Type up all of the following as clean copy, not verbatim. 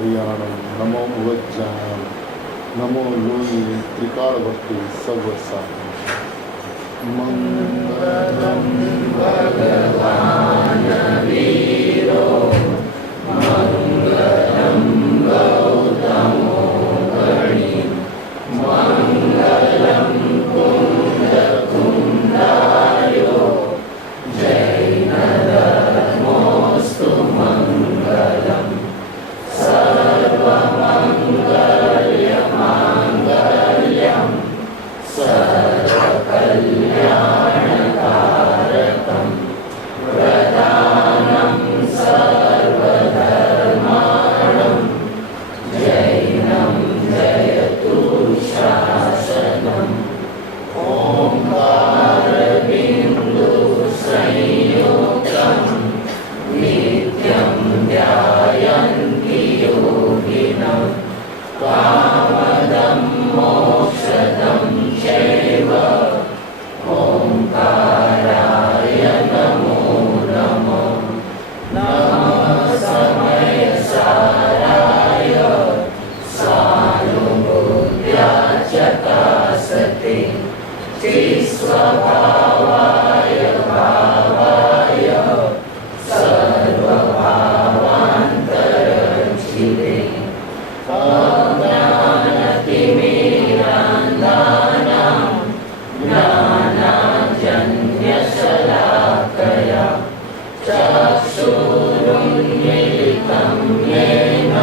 કરિયાણમ નમો ઉવજ્જાયમ નમો લોહિએ ત્રિકાળવર્તી સર્વસા મંગલમ ભગવાન વીરો મંગલમ ગૌતમો ગણી મંગલમ કુંદકુંડાયો જૈનધર્મોસ્તુ મંગલમ સર્વમંગલ્યમાંગલ્યમ સર્વકલ્યાણકારકમ પ્રદાનમ સર્વધર્માણમ જૈનમ જયતુ શાસનમ ઓંકાર બિંદુ સંયુક્તમ નિત્યમ ધ્યાયન્તિ યોગિનઃ કામદં મોક્ષદં ચૈવ ઓંકારાય નમો નમઃ નમઃ સમયસારાય સાનુભૂત્યા ચકાસતે ચિસ્વભાવાય ભાવાય સર્વભાવાંતરચિતે અજ્ઞાનતિમિરાંધાનાં જ્ઞાનાંજન્યશલાકયા ચક્ષુરુન્મિલિतं યેન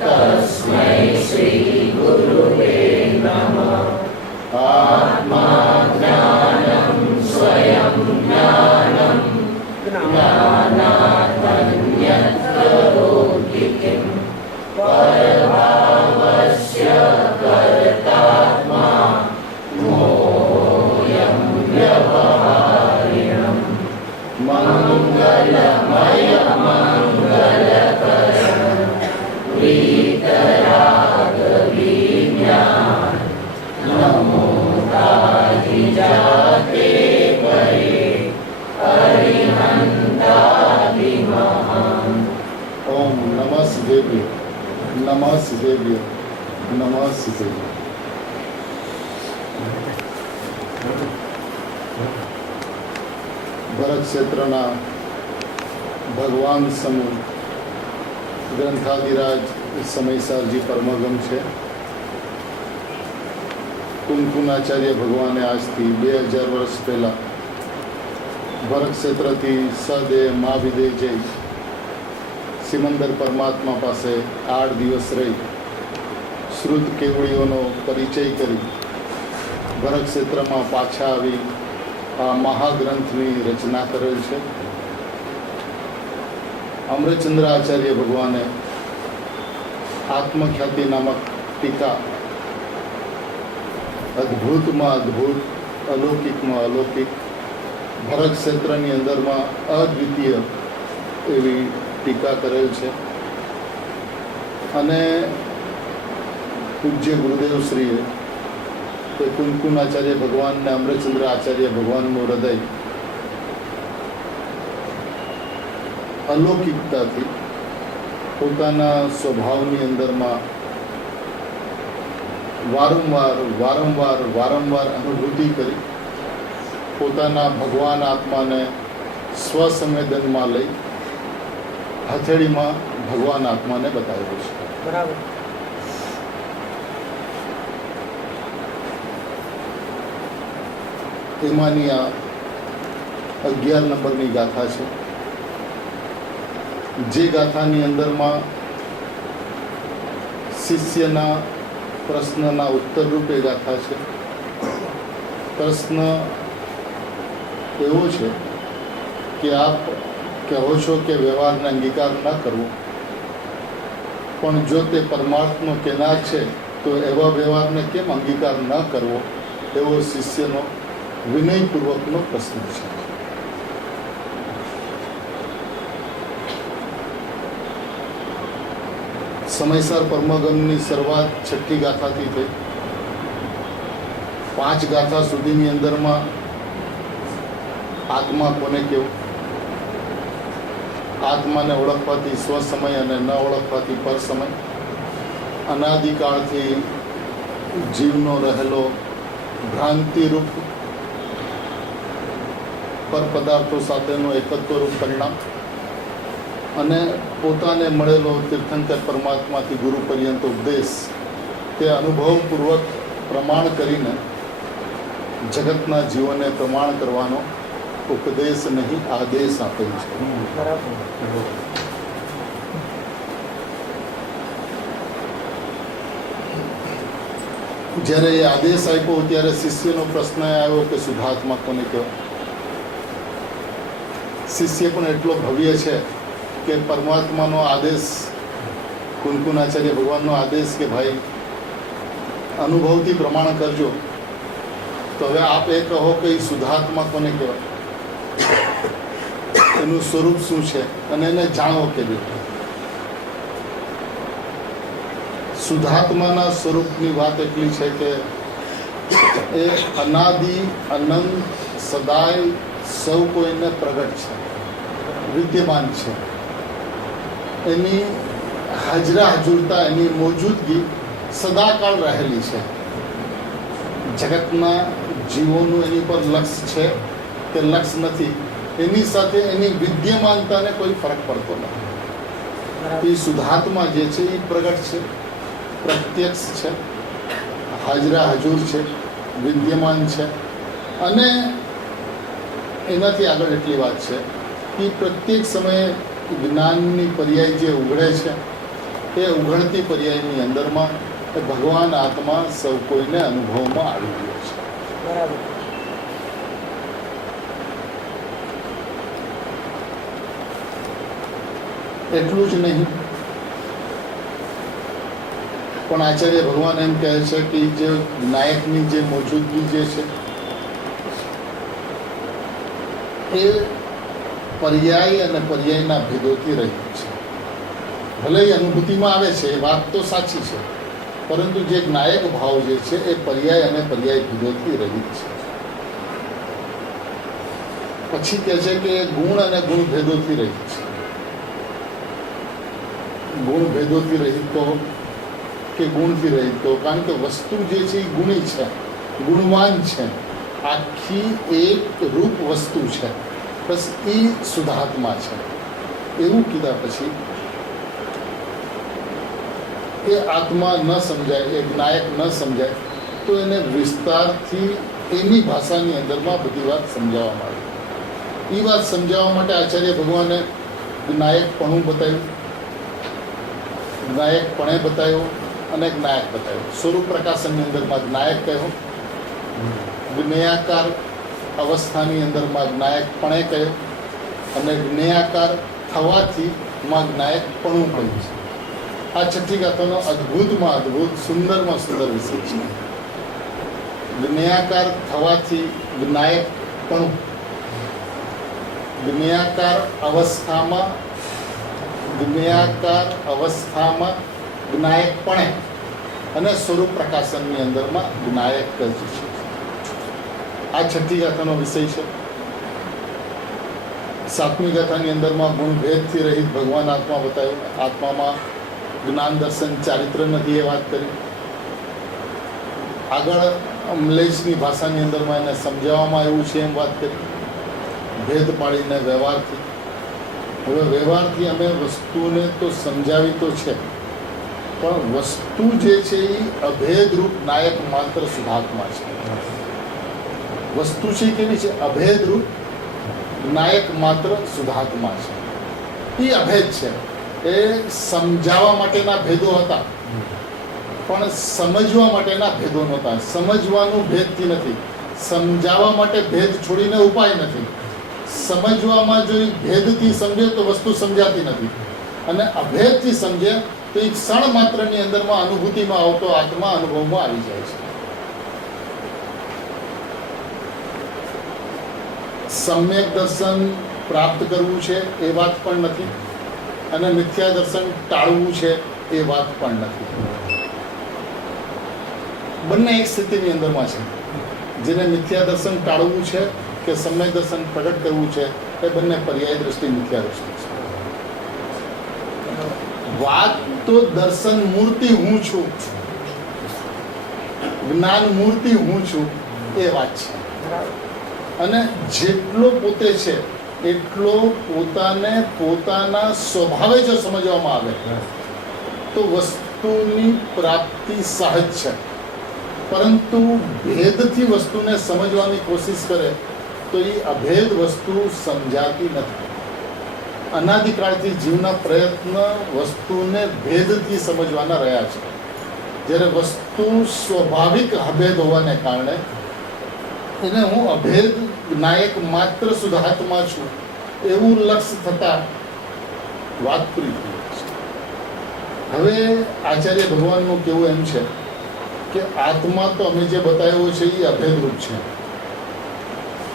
તસ્મૈ શ્રીગુરુવે નમઃ આત્મા જ્ઞાનં સ્વયં જ્ઞાનં જ્ઞાનાત્મન્યત કરોતિ કિમ પરભાવસ્ય કર્તાત્મા મોયં વ્યવહારિણં મંગલમય મંગલકર વીતરાગ વિજ્ઞાન નમો તાધિજાતે પરે અરિહંતાદિમહાન. ઓમ નમઃ શિવેભ્ય નમઃ શિવેભ્ય નમઃ શિવેભ્ય. ભરત ક્ષેત્રના ભગવાન સમૂહ ગ્રંથાધિરાજ સમયસારજી પરમગમ છે. કુંકુનાચાર્ય ભગવાને આજથી 2000 વર્ષ પહેલાં ભરત ક્ષેત્રથી સદેહ મહાવિદેહ જઈ સિમંદર પરમાત્મા પાસે 8 દિવસ રહી શ્રુત કેવડીઓનો પરિચય કરી ભરત ક્ષેત્રમાં પાછા આવી આ મહાગ્રંથની રચના કરેલ છે. અમૃતચંદ્ર આચાર્ય ભગવાને આત્મખ્યાતિ નામક ટીકા અદ્ભુતમાં અદ્ભુત અલૌકિકમાં અલૌકિક ભરત ક્ષેત્રની અંદરમાં અદ્વિતીય એવી ટીકા કરેલ છે. અને પૂજ્ય ગુરુદેવશ્રીએ તે કુંકુનાચાર્ય ભગવાન અને અમૃતચંદ્ર આચાર્ય ભગવાનનું હૃદય અલૌકિકતાથી પોતાના સ્વભાવની અંદરમાં વારંવાર અનુભૂતિ કરી પોતાના ભગવાન આત્માને સ્વસંવેદનમાં લઈ હથેળીમાં ભગવાન આત્માને બતાવ્યો છે. બરાબર. એમાંની આ 11 નંબરની ગાથા છે. જે ગાથાની અંદરમાં શિષ્યના પ્રશ્નના ઉત્તર રૂપે ગાથા છે. પ્રશ્ન એવો છે કે આપ કહો છો કે વ્યવહારને અંગીકાર ન કરવો, પણ જો તે પરમાર્થનો કેનાર છે તો એવા વ્યવહારને કેમ અંગીકાર ન કરવો? એવો શિષ્યનો વિનયપૂર્વકનો પ્રશ્ન છે. સમયસર પરમગમની શરૂઆત 6ઠ્ઠી ગાથાથી થઈ. 5 ગાથા સુધીની અંદરમાં આત્મા કોને કહેવો, આત્માને ઓળખવાથી સ્વસમય અને ન ઓળખવાથી પરસમય, અનાદિકાળથી જીવનો રહેલો ભ્રાંતિરૂપ પર પદાર્થો સાથેનો એકત્વરૂપ પરિણામ અને પોતાને મળેલો તીર્થંકર પરમાત્માથી ગુરુ પર્યંત ઉપદેશ તે અનુભવપૂર્વક પ્રમાણ કરીને જગતના જીવોને પ્રમાણ કરવાનો ઉપદેશ નહીં આદેશ આપેલ છે. જ્યારે એ આદેશ આપ્યો ત્યારે શિષ્યનો પ્રશ્ન આવ્યો કે શુદ્ધાત્મા કોને કહેવાય. શિષ્ય પણ એટલો ભવ્ય છે કે પરમાત્માનો આદેશ, કુનકુનાચાર્ય ભગવાનનો આદેશ કે ભાઈ અનુભવથી પ્રમાણ કરજો, તો હવે આપ એ કહો કે એ શુદ્ધાત્મા કોને કહેવાય, એનું સ્વરૂપ શું છે અને એને જાણવો કેવી રીતે. શુદ્ધાત્માના સ્વરૂપની વાત એટલી છે કે એ અનાદિ અનંત સદાય સૌ કોઈને પ્રગટ છે, વિદ્યમાન છે. એની હાજરા હજુરતા, એની મોજૂદગી સદાકાળ રહેલી છે. જગતના જીવોનું એની પર લક્ષ છે કે લક્ષ નથી, એની સાથે એની વિદ્યમાનતાને કોઈ ફરક પડતો નથી. એ શુદ્ધાત્મા જે છે એ પ્રગટ છે, પ્રત્યક્ષ છે, હાજરા હજુર છે, વિદ્યમાન છે. અને એનાથી આગળ એટલી વાત છે કે પ્રત્યેક સમયે જ્ઞાનની પર્યાય જે ઉઘડે છે એ ઉઘડતી પર્યાયની અંદરમાં ભગવાન આત્મા સૌ કોઈને અનુભવમાં આવી ગયો છે. બરાબર. એટલું જ નહીં, પણ આચાર્ય ભગવાન એમ કહે છે કે જે નાયકની જે મોજૂદગી જે છે એ પર્યાય અને પર્યાયના ભેદોથી રહી છે. ભલે એ અનુભૂતિમાં આવે છે, એ વાત તો સાચી છે, પરંતુ જે નાયક ભાવ જે છે એ પર્યાય અને પર્યાય ભેદોથી રહિત છે. પછી કહે છે કે ગુણ અને ગુણ ભેદોથી રહિત છે. ગુણ ભેદોથી રહિત કહો કે ગુણથી રહિત કહો, કારણ કે વસ્તુ જે છે એ ગુણી છે, ગુણવાન છે, આખી એક રૂપ વસ્તુ છે, બસ એ શુદ્ધાત્મા છે. એવું કીધા પછી એ આત્મા ન સમજાય, એ નાયક ન સમજાય, તો એને વિસ્તારથી એની ભાષાની અંદરમાં બધી વાત સમજાવવામાં આવી. એ વાત સમજાવવા માટે આચાર્ય ભગવાને નાયકપણું બતાવ્યું, નાયકપણે બતાવ્યો અને નાયક બતાવ્યો. સ્વરૂપ પ્રકાશનની અંદરમાં નાયક કહ્યો, જ્ઞેયાકાર અવસ્થાની અંદરમાં નાયકપણે કહ્યો અને જ્ઞેયાકાર થવાથી માં નાયકપણું કહ્યું છે. આ છઠ્ઠી ગાથાનો અદ્ભુતમાં અદ્ભુત, સુંદરમાં સુંદર વિષય છે. જ્ઞેયાકાર થવાથી નાયકપણું, જ્ઞેયાકાર અવસ્થામાં જ્ઞાયકપણે અને સ્વરૂપ પ્રકાશનની અંદરમાં જ્ઞાયક જ છે. આ છઠ્ઠી ગાથાનો વિષય છે. સાતમી ગાથાની અંદરમાં ગુણભેદથી રહિત ભગવાન આત્મા બતાવ્યું. આત્મામાં જ્ઞાન દર્શન ચારિત્ર નથી, એ વાત કરી. આગળ અમલેશની ભાષાની અંદરમાં એને સમજાવવામાં આવ્યું છે એમ વાત કરી, ભેદ પાડીને વ્યવહારથી. હવે વ્યવહારથી અમે વસ્તુને તો સમજાવી તો છે, પણ વસ્તુ જે છે એ અભેદરૂપ નાયક માત્ર શુદ્ધાત્મા છે. વસ્તુ છે કેવી છે? અભેદરૂપ નાયક માત્ર શુદ્ધાત્મા છે. એ અભેદ છે. એ સમજાવવા માટેના ભેદો હતા, પણ સમજવા માટેના ભેદો નહોતા. સમજવાનું ભેદથી નથી, સમજાવવા માટે ભેદ છોડીને ઉપાય નથી. સમજવામાં જો ભેદથી સમજે તો વસ્તુ સમજાતી નથી, અને અભેદથી સમજે તો એક ક્ષણ માત્રની અંદરમાં અનુભૂતિમાં આવતો આત્મા અનુભવમાં આવી જાય છે. સમ્યક દર્શન પ્રાપ્ત કરવું છે એ વાત પણ નથી, અને મિથ્યા દર્શન ટાળવું છે એ વાત પણ નથી. બંને એક સ્થિતિની અંદરમાં છે. જેને મિથ્યા દર્શન ટાળવું છે કે સમ્યક દર્શન પ્રગટ કરવું છે, એ બંને પર્યાય દ્રષ્ટિ મિથ્યા દ્રષ્ટિ છે. વાત તો દર્શન મૂર્તિ હું છું, જ્ઞાન મૂર્તિ હું છું, એ વાત છે. અને જેટલો પોતે છે એટલો પોતાને પોતાના સ્વભાવે જો સમજવામાં આવે તો વસ્તુની પ્રાપ્તિ સહજ છે. પરંતુ ભેદથી વસ્તુને સમજવાની કોશિશ કરે તો એ અભેદ વસ્તુ સમજાતી નથી. અનાદિકાળથી જીવના પ્રયત્ન વસ્તુને ભેદથી સમજવાના રહ્યા છે. જ્યારે વસ્તુ સ્વાભાવિક અભેદ હોવાને કારણે એને હું અભેદ નાયક માત્ર શુદ્ધાત્મા છું એવું લક્ષ્ય થતા વાત પૂરી થઈ. હવે આચાર્ય ભગવાનનું કહેવું એમ છે કે આત્મા તો અમે જે બતાવ્યો છે એ અભેદરૂપ છે,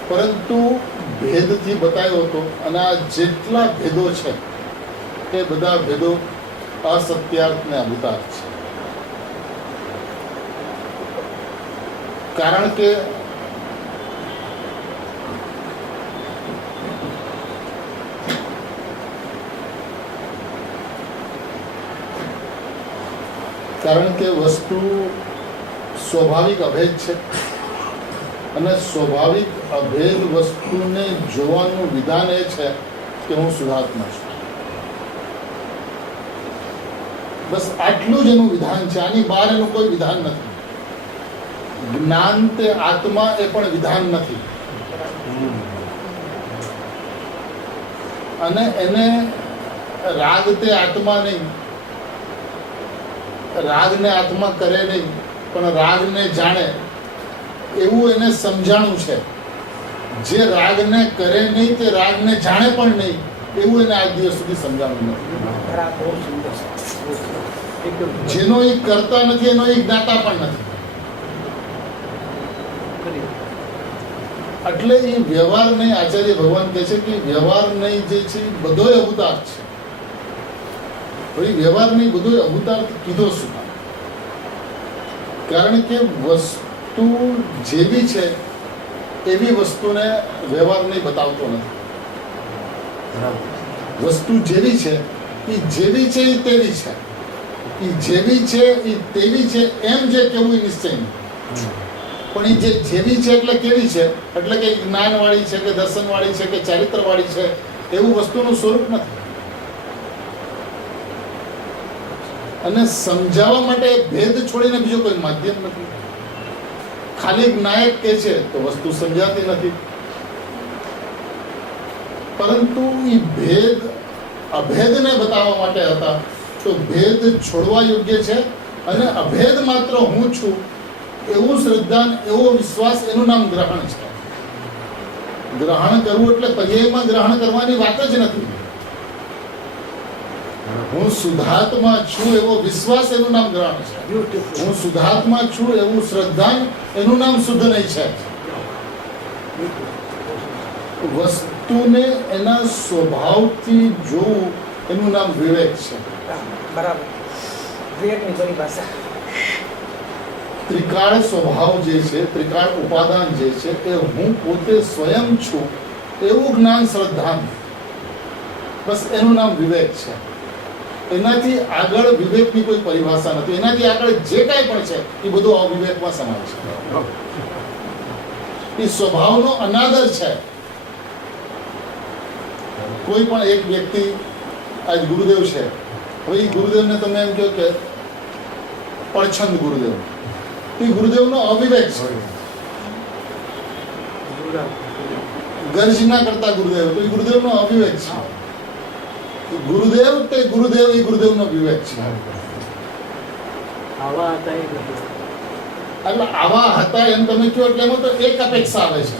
પરંતુ ભેદથી બતાવ્યો હતો. અને આ જેટલા ભેદો છે એ બધા ભેદો અસત્યાર્થ ને અભૂતાર્થ છે. કારણ કે વસ્તુ સ્વાભાવિક અભેદ છે અને સ્વાભાવિક અભેદ વસ્તુને જોવાનું વિધાન એ છે કે હું શુદ્ધાત્મા છું. બસ આટલું જ એનું વિધાન છે. આની બહાર એનું કોઈ વિધાન નથી. જ્ઞાન તે આત્મા એ પણ વિધાન નથી. અને એને રાગ તે આત્મા નહીં, રાગને આત્મા કરે નહીં, પણ રાગને જાણે એવું એને સમજાણું છે. જે રાગને કરે નહીં તે રાગને જાણે પણ નહીં એવું એને આજ દિવસ સુધી સમજાણું નથી. જેનો એ કરતા નથી એનો એ જ્ઞાતા પણ નથી. એટલે એ વ્યવહાર નહીં, આચાર્ય ભગવાન કહે છે કે વ્યવહાર નહીં જે છે બધોય અભૂતાર્થ છે. ભાઈ વ્યવહાર નહીં બધોય અભૂતાર્થ કીધો શું? કારણ કે વસ્તુ જેવી છે એવી વસ્તુને વ્યવહાર નહીં બતાવતો નથી. વસ્તુ જેવી છે એ જેવી છે એ તેવી છે, એ જેવી છે એ તેવી છે એમ જે કેવું એ નિશ્ચય નહીં. પણ એ જે જેવી છે એટલે કેવી છે એટલે કે જ્ઞાનવાળી છે કે દર્શનવાળી છે કે ચારિત્રવાળી છે એવું વસ્તુનું સ્વરૂપ નથી. અને સમજાવવા માટે ભેદ છોડીને બીજો કોઈ માધ્યમ નથી. ખાલી નાયક કે છે તો વસ્તુ સમજાતી નથી. પરંતુ એ ભેદ અભેદને બતાવવા માટે હતા. તો ભેદ છોડવા યોગ્ય છે અને અભેદ માત્ર હું છું એવું શ્રદ્ધાન, એવો વિશ્વાસ, એનું નામ ગ્રહણ છે. ગ્રહણ કરવું એટલે પર્યાયમાં ગ્રહણ કરવાની વાત જ નથી. હું શુદ્ધાત્મા છું એવો વિશ્વાસ, એનું નામ ગ્રહણ છે. હું શુદ્ધાત્મા છું એવું શ્રદ્ધાન, એનું નામ શુદ્ધ નહીં છે. વસ્તુને એના સ્વભાવથી જોવું એનું નામ વિવેક છે. બરાબર, વિવેકની પરિભાષા. ત્રિકાળ સ્વભાવ જે છે, ત્રિકાળ ઉપાદાન જે છે એ હું પોતે સ્વયં છું એવું જ્ઞાન શ્રદ્ધાન, બસ એનું નામ વિવેક છે. એનાથી આગળ વિવેકની કોઈ પરિભાષા નથી. એનાથી આગળ જે કાંઈ પણ છે એ બધું અવિવેકમાં સમાય છે. એ સ્વભાવનો અનાદર છે. કોઈ પણ એક વ્યક્તિ, આજ ગુરુદેવ છે, હવે એ ગુરુદેવને તમે એમ કહો કે પડછંદ ગુરુદેવ, એ ગુરુદેવનો અવિવેક છે. ગર્જના કરતા ગુરુદેવ, તો એ ગુરુદેવનો અવિવેક છે. ગુરુદેવ તે ગુરુદેવ, એ ગુરુદેવનો વિવેક છે. એટલે આવા હતા એમ તમે કહો એટલે એમાં તો એક અપેક્ષા આવે છે,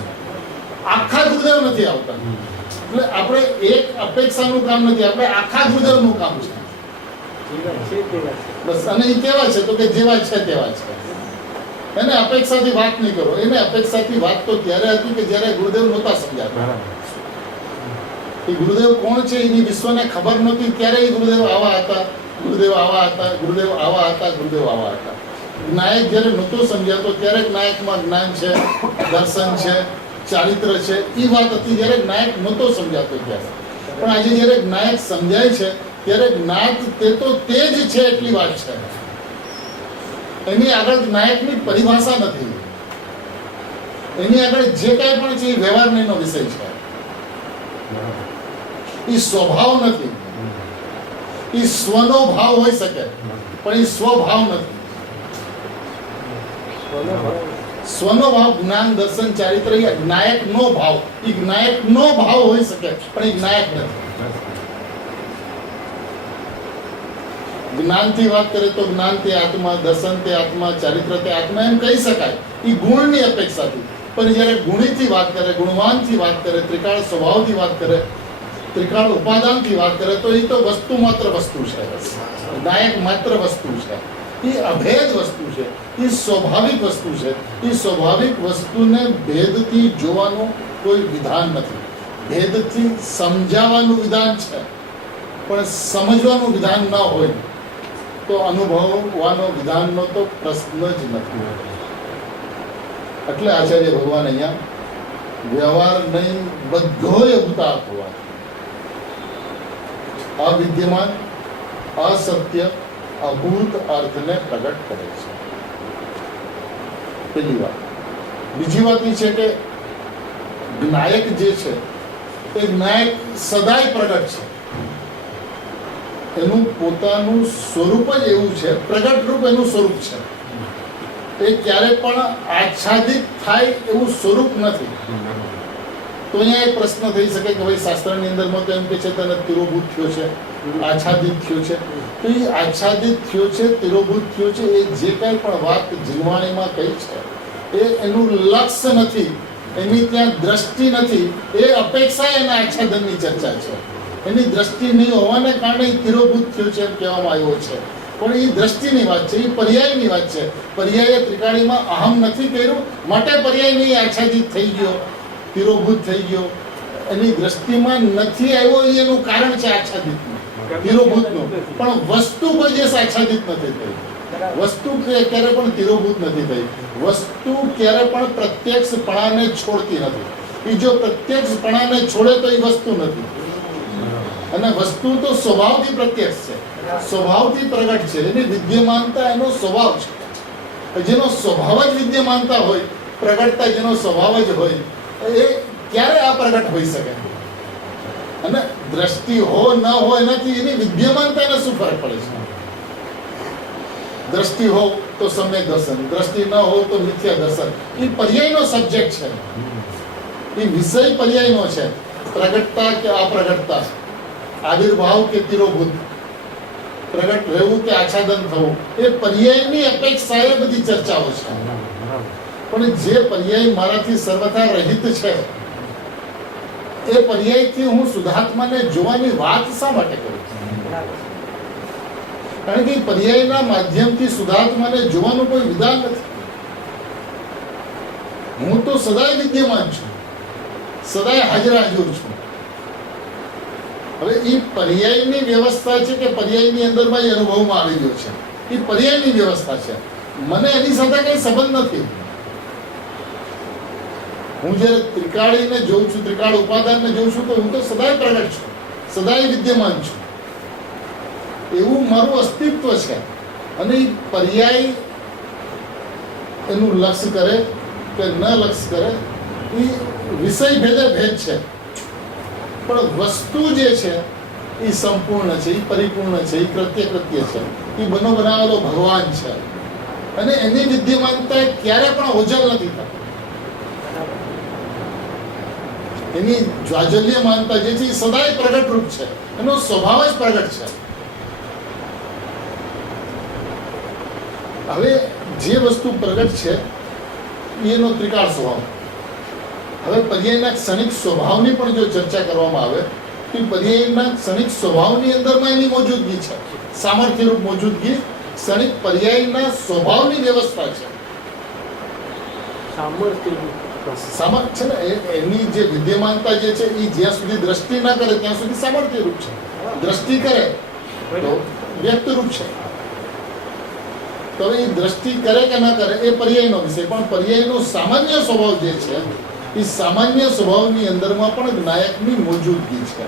આખા ગુરુદેવ નથી આવતા. એટલે આપણે એક અપેક્ષાનું કામ નથી, આપણે આખા ગુરુદેવનું કામ છે. બસ. અને એ કેવા છે તો કે જેવા છે તેવા છે. એને અપેક્ષાથી વાત નહીં કરો. એને અપેક્ષાથી વાત તો ત્યારે હતી કે જ્યારે ગુરુદેવ નહોતા સમજાતા. એ ગુરુદેવ કોણ છે એની વિશ્વને ખબર નહોતી ત્યારે એ ગુરુદેવ આવા હતા, ગુરુદેવ આવા હતા, ગુરુદેવ આવા હતા, ગુરુદેવ આવા હતા. નાયક જ્યારે નહોતો સમજાતો ત્યારે નાયકમાં જ્ઞાન છે, દર્શન છે, ચારિત્ર છે, એ વાત હતી જ્યારે નાયક નહોતો સમજાતો ત્યારે. પણ આજે જ્યારે નાયક સમજાય છે ત્યારે જ્ઞાત તે તો તે જ છે એટલી વાત છે. એની આગળ જ્ઞાયકની પરિભાષા નથી. એની આગળ જે કાંઈ પણ છે એ વ્યવહારનો વિષય છે. એ સ્વભાવ નથી. એ સ્વનો ભાવ હોઈ શકે પણ એ સ્વભાવ નથી. સ્વનો ભાવ જ્ઞાન દર્શન ચારિત્ર એ જ્ઞાયકનો ભાવ. એ જ્ઞાયકનો ભાવ હોઈ શકે પણ એ જ્ઞાયક નથી. જ્ઞાનથી વાત કરે તો જ્ઞાન તે આત્મા, દર્શન તે આત્મા, ચારિત્ર તે આત્મા એમ કહી શકાય એ ગુણની અપેક્ષાથી. પણ જ્યારે ગુણીથી વાત કરે, ગુણવાનથી વાત કરે, ત્રિકાળ સ્વભાવથી વાત કરે, ત્રિકાળ ઉપાદાનથી વાત કરે તો એ તો વસ્તુ માત્ર વસ્તુ છે. જ્ઞાયક માત્ર વસ્તુ છે. એ અભેદ વસ્તુ છે. એ સ્વાભાવિક વસ્તુ છે. એ સ્વાભાવિક વસ્તુને ભેદથી જોવાનું કોઈ વિધાન નથી. ભેદથી સમજાવવાનું વિધાન છે પણ સમજવાનું વિધાન ન હોય તો અનુભવવાનો વિધાનનો તો પ્રશ્ન જ નથી. એટલે આચાર્ય ભગવાન અહીંયા વ્યવહાર નહીં બધોય ભૂતાર્થ હોવા, અવિદ્યમાન, અસત્ય, અભૂત અર્થને પ્રગટ કરે છે. પહેલી વાત. બીજી વાત એ છે કે જ્ઞાયક જે છે એ જ્ઞાયક સદાય પ્રગટ છે. એનું પોતાનું સ્વરૂપ જ એવું છે, પ્રગટ રૂપ એનું સ્વરૂપ છે. એ ક્યારે પણ આચ્છાદિત થાય એવું સ્વરૂપ નથી. તો અહીંયા એક પ્રશ્ન થઈ શકે કે ભાઈ શાસ્ત્રની અંદરમાં તો એમ કે છે તને તિરોભૂત થયો છે, આચ્છાદિત થયો છે. તો એ આચ્છાદિત થયો છે, તિરોભૂત થયો છે, એ જે કાંઈ પણ વાત જીવવાણીમાં કહી છે એ એનું લક્ષ્ય નથી, એની ત્યાં દ્રષ્ટિ નથી. એ અપેક્ષા એના આચ્છાદનની ચર્ચા છે. એની દ્રષ્ટિ નહીં હોવાને કારણે તિરોભૂત થયો છે એમ કહેવામાં આવ્યો છે. પણ એ દ્રષ્ટિની વાત છે, એ પર્યાયની વાત છે. પર્યાય ત્રિકાળીમાં અહમ નથી કર્યું માટે પર્યાય નહીં આચ્છાદિત થઈ ગયો, તિરોભૂત થઈ ગયો. એની દ્રષ્ટિમાં નથી આવ્યો એનું કારણ છે આચ્છાદિતનું, તિરોભૂતનું. પણ વસ્તુ કોઈ દિવસ આચ્છાદિત નથી થઈ. વસ્તુ ક્યારે પણ તિરોભૂત નથી થઈ. વસ્તુ ક્યારે પણ પ્રત્યક્ષપણાને છોડતી નથી. એ જો પ્રત્યક્ષપણાને છોડે તો એ વસ્તુ નથી. અને વસ્તુ તો સ્વભાવથી પ્રત્યક્ષ છે, સ્વભાવથી પ્રગટ છે. એની વિદ્યમાનતા એનો સ્વભાવ છે. જેનો સ્વભાવ જ વિદ્યમાનતા હોય, પ્રગટતા જેનો સ્વભાવ જ હોય, એ ક્યારે આ પ્રગટ હોઈ શકે? અને દ્રષ્ટિ હો ન હો એનાથી એની વિદ્યમાનતાને શું ફરક પડે છે? દ્રષ્ટિ હો તો સમ્યક દર્શન, દ્રષ્ટિ ન હો તો મિથ્યા દર્શન. એ પર્યાયનો સબ્જેક્ટ છે. એ વિષય પર્યાયનો છે. પ્રગટતા કે અપ્રગટતા, આવિર્ભાવ કે તિરોભૂત, પ્રગટ રહેવું કે આચ્છાદન થવું, એ પર્યાયની અપેક્ષાએ બધી ચર્ચાઓ છે. પણ જે પર્યાય મારાથી સર્વથા રહિત છે એ પર્યાયથી હું શુદ્ધાત્માને જોવાની વાત શા માટે કરું? કારણ કે પર્યાયના માધ્યમથી શુદ્ધાત્માને જોવાનું કોઈ વિધાન નથી. હું તો સદાય વિદ્યમાન છું, સદાય હાજરા હજુર છું. હવે એ પર્યાયની વ્યવસ્થા છે કે પર્યાયની અંદરમાં એ અનુભવમાં આવી ગયો છે, એ પર્યાયની વ્યવસ્થા છે. મને એની સાથે કઈ સંબંધ નથી. હું જ્યારે ત્રિકાળીને જોઉં છું, ત્રિકાળ ઉપાદાનને જોઉં છું, તો હું તો સદાય પ્રગટ છું, સદાય વિદ્યમાન છું. એવું મારું અસ્તિત્વ છે. અને એ પર્યાય એનું લક્ષ્ય કરે કે ન લક્ષ્ય કરે એ વિષય ભેદે ભેદ છે. પણ વસ્તુ જે છે એ સંપૂર્ણ છે, એ પરિપૂર્ણ છે, એ કૃત્ય છે, એ બનો બનાવેલો ભગવાન છે. અને એની વિદ્યમાનતા ક્યારે પણ ઓજલ નથી થતી. એની જ્વાજલ્યમાનતા જે છે એ સદાય પ્રગટ રૂપ છે. એનો સ્વભાવ જ પ્રગટ છે. હવે જે વસ્તુ પ્રગટ છે એનો ત્રિકાળ સ્વભાવ. હવે પર્યાયના ક્ષણિક સ્વભાવની પણ જો ચર્ચા કરવામાં આવે તો પર્યાયના ક્ષણિક સ્વભાવની અંદરમાં એની મોજૂદગી છે, સામર્થ્યરૂપ મોજૂદગી. ક્ષણિક પર્યાયના સ્વભાવની વ્યવસ્થા છે. સામર્થ્ય છે ને એની જે વિદ્યમાનતા જે છે એ જ્યાં સુધી દ્રષ્ટિ ના કરે ત્યાં સુધી સામર્થ્ય રૂપ છે. દ્રષ્ટિ કરે તો વ્યક્ત રૂપ છે. તો એ દ્રષ્ટિ કરે કે ના કરે એ પર્યાયનો વિષય. પણ પર્યાયનો સામાન્ય સ્વભાવ જે છે એ સામાન્ય સ્વભાવની અંદરમાં પણ જ્ઞાયકની મોજૂદગી છે,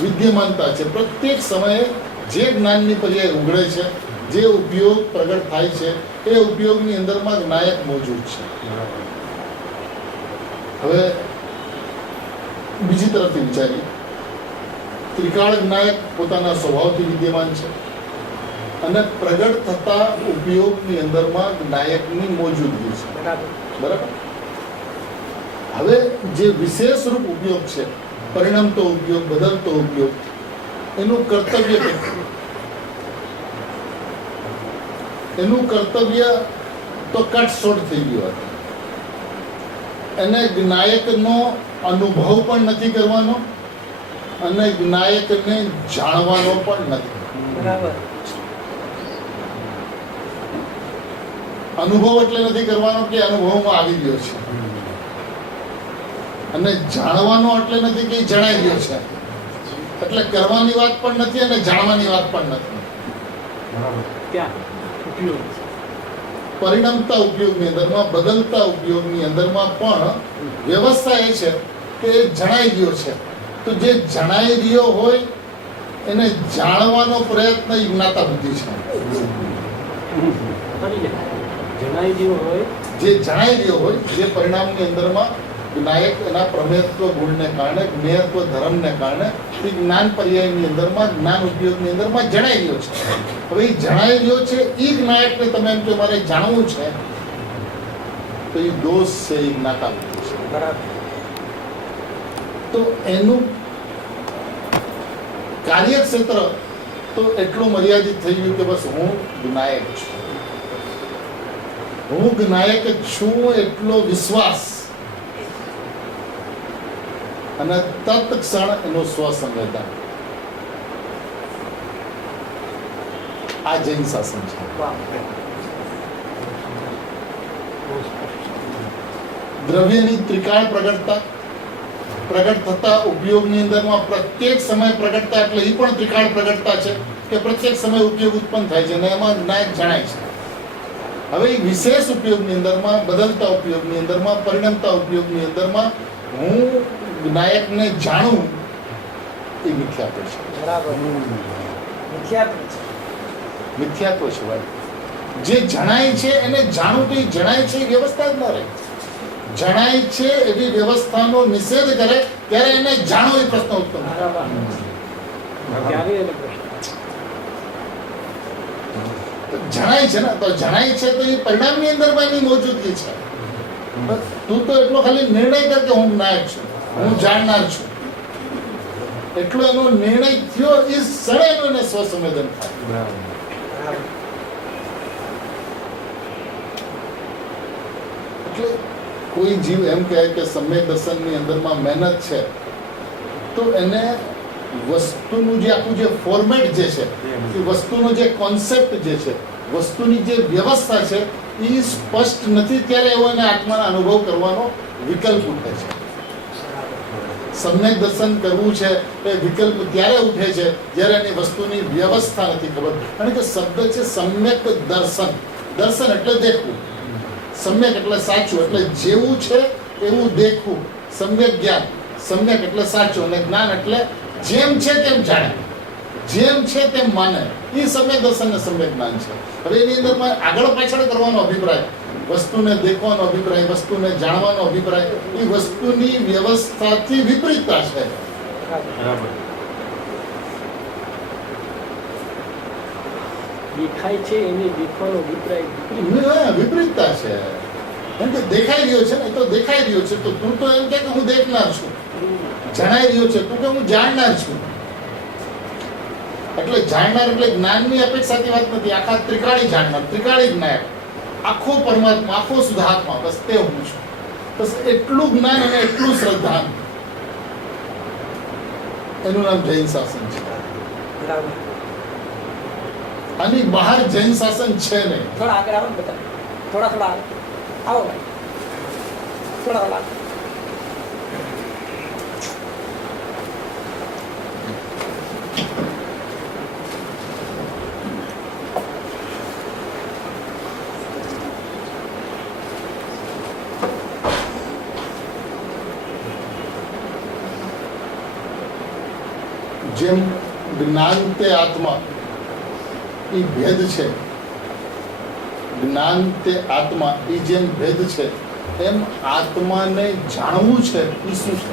વિદ્યમાનતા છે. પ્રત્યેક સમયે જે જ્ઞાનની પર્યાય ઉઘડે છે, જે ઉપયોગ પ્રગટ થાય છે, એ ઉપયોગની અંદરમાં જ્ઞાયક મોજૂદ છે. હવે બીજી તરફથી વિચારીએ, ત્રિકાળ જ્ઞાયક પોતાના સ્વભાવથી વિદ્યમાન છે અને પ્રગટ થતા ઉપયોગની અંદરમાં જ્ઞાયકની મોજૂદગી છે. બરાબર. હવે જે વિશેષ રૂપ ઉપયોગ છે, પરિણમતો ઉપયોગ, બદલતો ઉપયોગ, એનું કર્તવ્ય કેટલું? એનું કર્તવ્ય તો કટશોટ થઈ ગયું હતું. એને જ્ઞાયકનો અનુભવ પણ નથી કરવાનો અને જ્ઞાયકને જાણવાનો પણ નથી. બરાબર. અનુભવ એટલે નથી કરવાનો કે અનુભવમાં આવી ગયો છે, અને જાણવાનો એટલે નથી કે જણાઈ ગયો છે. એટલે કરવાની વાત પણ નથી અને જાણવાની વાત પણ નથી. પરિણમતા ઉપયોગની અંદરમાં, બદલતા ઉપયોગની અંદરમાં પણ વ્યવસ્થા એ છે કે એ જણાઈ ગયો છે. તો જે જણાઈ રહ્યો હોય એને જાણવાનો પ્રયત્ન એ જ્ઞાતા બુદ્ધિ છે. જે જણાઈ રહ્યો હોય, જે પરિણામની અંદરમાં જ્ઞાયક એના પ્રમેયત્વ ગુણને કારણે, જ્ઞેયત્વ ધર્મને કારણે એ જ્ઞાન પર્યાયની અંદરમાં, જ્ઞાન ઉપયોગની અંદરમાં જણાઈ રહ્યો છે. હવે એ જણાઈ રહ્યો છે એ જ્ઞાયકને તમે એમ કે મારે જાણવું છે, તો એ દોષ છે, એ જ્ઞાતા બુદ્ધિ છે. બરાબર. તો એનું કાર્યક્ષેત્ર તો એટલું મર્યાદિત થઈ ગયું કે બસ હું જ્ઞાયક છું, હું જ્ઞાયક જ છું એટલો વિશ્વાસ, અને તત્ક્ષણ એનું સ્વસંવેદન. આ જૈન શાસન છે. દ્રવ્યની ત્રિકાળ પ્રગટતા, પ્રગટ થતા ઉપયોગની અંદરમાં પ્રત્યેક સમય પ્રગટતા, એટલે એ પણ ત્રિકાળ પ્રગટતા છે કે પ્રત્યેક સમય ઉપયોગ ઉત્પન્ન થાય છે અને એમાં જ્ઞાયક જણાય છે. હવે એ વિશેષ ઉપયોગની અંદરમાં, બદલતા ઉપયોગની અંદરમાં, પરિણમતા ઉપયોગની અંદરમાં હું જ્ઞાયકને જાણું, એ મિથ્યાત્વ છે. બરાબર. મિથ્યાત્વ છે. મિથ્યાત્વ છે ભાઈ. જે જણાય છે એને જાણું, તો એ જણાય છે એ વ્યવસ્થા જ ન રહે. જણાય છે એવી વ્યવસ્થાનો નિષેધ કરે ત્યારે એને જાણો એ પ્રશ્ન ઉત્પન્ન થાય. જણાય છે ને, તો જણાય છે તો એ પરિણામની અંદરમાં એની મોજૂદગી છે. તું તો એટલો ખાલી નિર્ણય કર કે હું જ્ઞાયક છું, હું જાણનાર છું, એટલો એનો નિર્ણય થયો, એ ક્ષણે એનું એને સ્વસંવેદન થાય. એટલે કોઈ જીવ એમ કહે કે સમ્યક દર્શનની અંદરમાં મહેનત છે, તો એને વસ્તુનું જે આખું જે ફોર્મેટ જે છે, એ વસ્તુનો જે કોન્સેપ્ટ જે છે, વસ્તુની જે વ્યવસ્થા છે, એ સ્પષ્ટ નથી, ત્યારે એવો એને આત્માનો અનુભવ કરવાનો વિકલ્પ ઉઠે છે. સમ્યક દર્શન કરવું છે એ વિકલ્પ ત્યારે ઉઠે છે જ્યારે એની વસ્તુની વ્યવસ્થા નથી ખબર. કારણ કે શબ્દ છે સમ્યક દર્શન. દર્શન એટલે દેખવું, સમ્યક એટલે સાચું, એટલે જેવું છે એવું દેખવું. સમ્યક જ્ઞાન, સમ્યક એટલે સાચું, અને જ્ઞાન એટલે જેમ છે તેમ જાણે, જેમ છે તેમ માને. એ સમ્યક દર્શન ને સમ્યક જ્ઞાન છે. હવે એની અંદર આગળ પાછળ કરવાનો અભિપ્રાય, વસ્તુને દેખવાનો અભિપ્રાય, વસ્તુને જાણવાનો અભિપ્રાય, એ વસ્તુની વ્યવસ્થાથી વિપરીતતા છે. દેખાય છે એને દેખવાનો અભિપ્રાય વિપરીતતા છે. એમ કે દેખાઈ રહ્યો છે ને, તો દેખાઈ રહ્યો છે, તો તું તો એમ કે હું દેખનાર છું. જણાઈ રહ્યો છે તું કે હું જાણનાર છું. એટલે જાણનાર એટલે જ્ઞાનની અપેક્ષાથી વાત નથી. આખા ત્રિકાળી જાણનાર, ત્રિકાળી જ્ઞાન, આખો પરમાત્મા, આખો શુદ્ધાત્મા, બસ તે હું છું. બસ એટલું જ્ઞાન અને એટલું શ્રદ્ધા, એનું નામ જૈન શાસન છે. આની બહાર જૈન શાસન છે નહીં. થોડા આગળ આવો ને બધા, થોડા આગળ આવો ભાઈ, થોડા આગળ. જેમ જ્ઞાન તે આત્મા, એ ભેદ છે, જ્ઞાન તે આત્મા એ જેમ ભેદ છે એમ આત્માને જાણવું છે એ શું છે?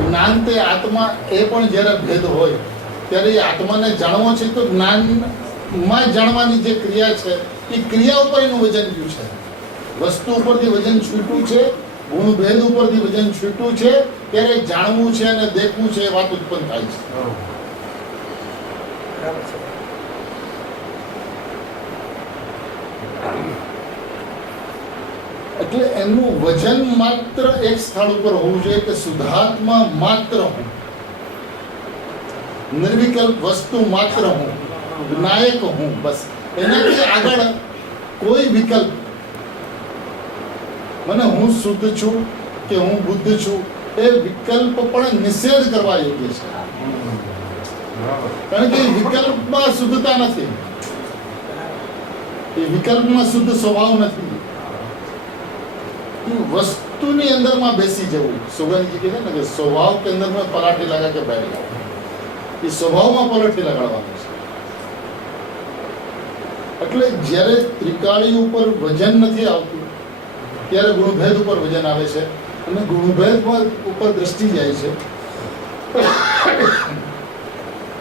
જ્ઞાન તે આત્મા એ પણ જ્યારે ભેદ હોય ત્યારે એ આત્માને જાણવો છે તો જ્ઞાનમાં જાણવાની જે ક્રિયા છે એ ક્રિયા ઉપર એનું વજન કયું છે? વસ્તુ ઉપરથી વજન છૂટ્યું છે, ગુણભેદ ઉપરથી વજન છૂટ્યું છે, ત્યારે જાણવું છે અને દેખવું છે એ વાત ઉત્પન્ન થાય છે. બરાબર છે. એટલે એનું વજન માત્ર એક સ્થળ ઉપર હોવું જોઈએ કે શુદ્ધાત્મા માત્ર હું, નિર્વિકલ્પ વસ્તુ માત્ર હું, નાયક હું, બસ. એનાથી આગળ કોઈ વિકલ્પ, મને હું શુદ્ધ છું કે હું બુદ્ધ છું, એ વિકલ્પ પણ નિષેધ કરવા યોગ્ય છે. કારણ કે વિકલ્પમાં શુદ્ધતા નથી, એ વિકલ્પમાં શુદ્ધ સ્વભાવ નથી. વસ્તુની અંદરમાં બેસી જવું, સુગંધજી કહે ને કે સ્વભાવ કે અંદર મેં પરાઠી લગા કે બેઠ ગયો, એ સ્વભાવમાં પરાઠી લગાડવાનું છે. એટલે જ્યારે ત્રિકાળી ઉપર વજન નથી આવતું ત્યારે ગુણભેદ ઉપર વજન આવે છે અને ગુણભેદ ઉપર દ્રષ્ટિ જાય છે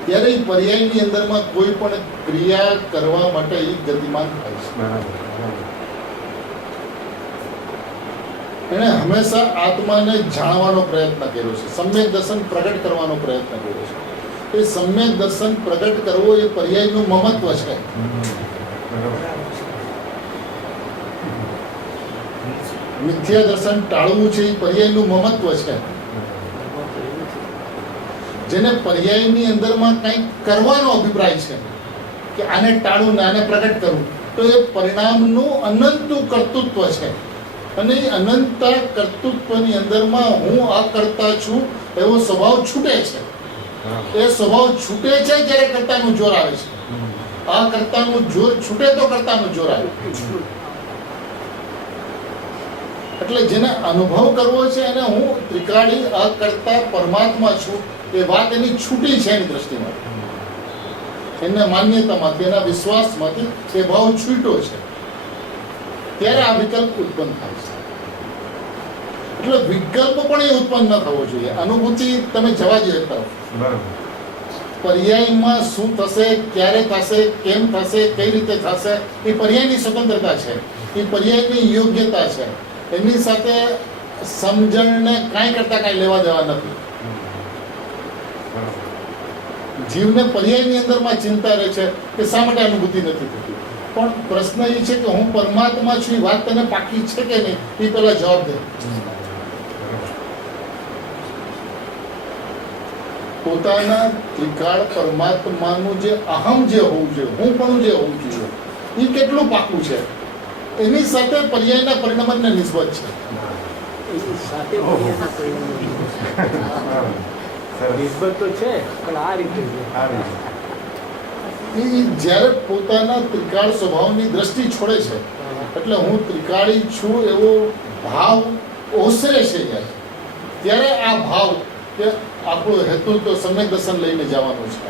ત્યારે એ પર્યાયની અંદરમાં કોઈ પણ ક્રિયા કરવા માટે એ ગતિમાન થાય છે. એણે હંમેશા આત્માને જાણવાનો પ્રયત્ન કર્યો છે, સમ્યક દર્શન પ્રગટ કરવાનો પ્રયત્ન કર્યો છે. એ સમ્યક દર્શન પ્રગટ કરવો એ પર્યાયનું મમત્વ છે. મિથ્યા દર્શન ટાળવું છે એ પર્યાયનું મમત્વ છે. જેને પર્યાયની અંદરમાં કંઈક કરવાનો અભિપ્રાય છે કે આને ટાળું ને આને પ્રગટ કરવું, તો એ પરિણામનું અનંત કર્તૃત્વ છે. અને એ અનંત કર્તૃત્વની અંદરમાં હું અકર્તા છું એવો સ્વભાવ છૂટે છે. એ સ્વભાવ છૂટે છે જ્યારે કર્તાનું જોર આવે છે. આ કર્તાનું જોર છૂટે તો કર્તાનું જોર આવે. એટલે જેને અનુભવ કરવો છે એને હું ત્રિકાળી અકર્તા પરમાત્મા છું એ વાત એની છૂટી છે એની દ્રષ્ટિમાં, એના માન્યતામાંથી, એના વિશ્વાસમાંથી એ ભાવ છૂટ્યો છે. ત્યારે આ વિકલ્પ ઉત્પન્ન થાય છે. એટલે વિકલ્પ પણ એ ઉત્પન્ન ન થવો જોઈએ. અનુભૂતિ તમે જવા દો એક તરફ, પર્યાયમાં શું થશે, ક્યારે થશે, કેમ થશે, કઈ રીતે થશે, એ પર્યાયની સ્વતંત્રતા છે, એ પર્યાયની યોગ્યતા છે. એની સાથે સમજણને કાંઈ કરતા કાંઈ લેવા દેવા નથી. જીવને પર્યાયની અંદરમાં ચિંતા રહે છે કે શા માટે અનુભૂતિ નથી થતી. પણ પ્રશ્ન એ છે કે હું પરમાત્મા છું એ વાત તને પાકી છે કે નહીં, એ પેલા જવાબ દે. પોતાના ત્રિકાળ પરમાત્માનું જે અહમ જે હોવું જોઈએ, હું પણ જે હોવું જોઈએ, એ કેટલું પાકું છે એની સાથે પર્યાયના પરિણામને નિસ્બત છે. નિસ્બત તો છે પણ આ રીતે એ જ્યારે પોતાના ત્રિકાળ સ્વભાવની દ્રષ્ટિ છોડે છે એટલે હું ત્રિકાળી છું એવો ભાવ ઓસરે છે ત્યારે આ ભાવ કે આપણો હેતુ તો સમ્યક દર્શન લઈને જવાનું છે.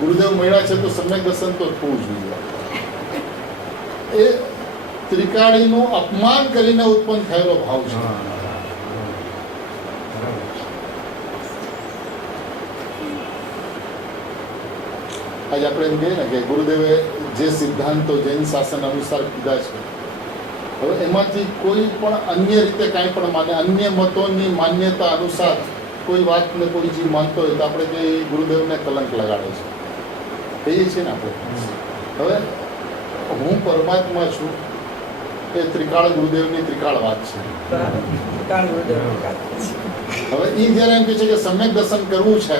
ગુરુદેવ મળ્યા છે તો સમ્યક દર્શન તો થવું જોઈએ. એ ત્રિકાળીનું અપમાન કરીને ઉત્પન્ન થયેલો ભાવ છે. આજે આપણે એમ કહીએ ને કે ગુરુદેવે જે સિદ્ધાંતો જૈન શાસન અનુસાર કીધા છે, હવે એમાંથી કોઈ પણ અન્ય રીતે કાંઈ પણ માને, અન્ય મતોની માન્યતા અનુસાર કોઈ વાતને કોઈ જે માનતો હોય તો આપણે કે ગુરુદેવને કલંક લગાડે છે, કહીએ છીએ ને આપણે. હવે હું પરમાત્મા છું એ ત્રિકાળ ગુરુદેવની ત્રિકાળ વાત છે. હવે એ જ્યારે એમ કહે છે કે સમ્યક દર્શન કરવું છે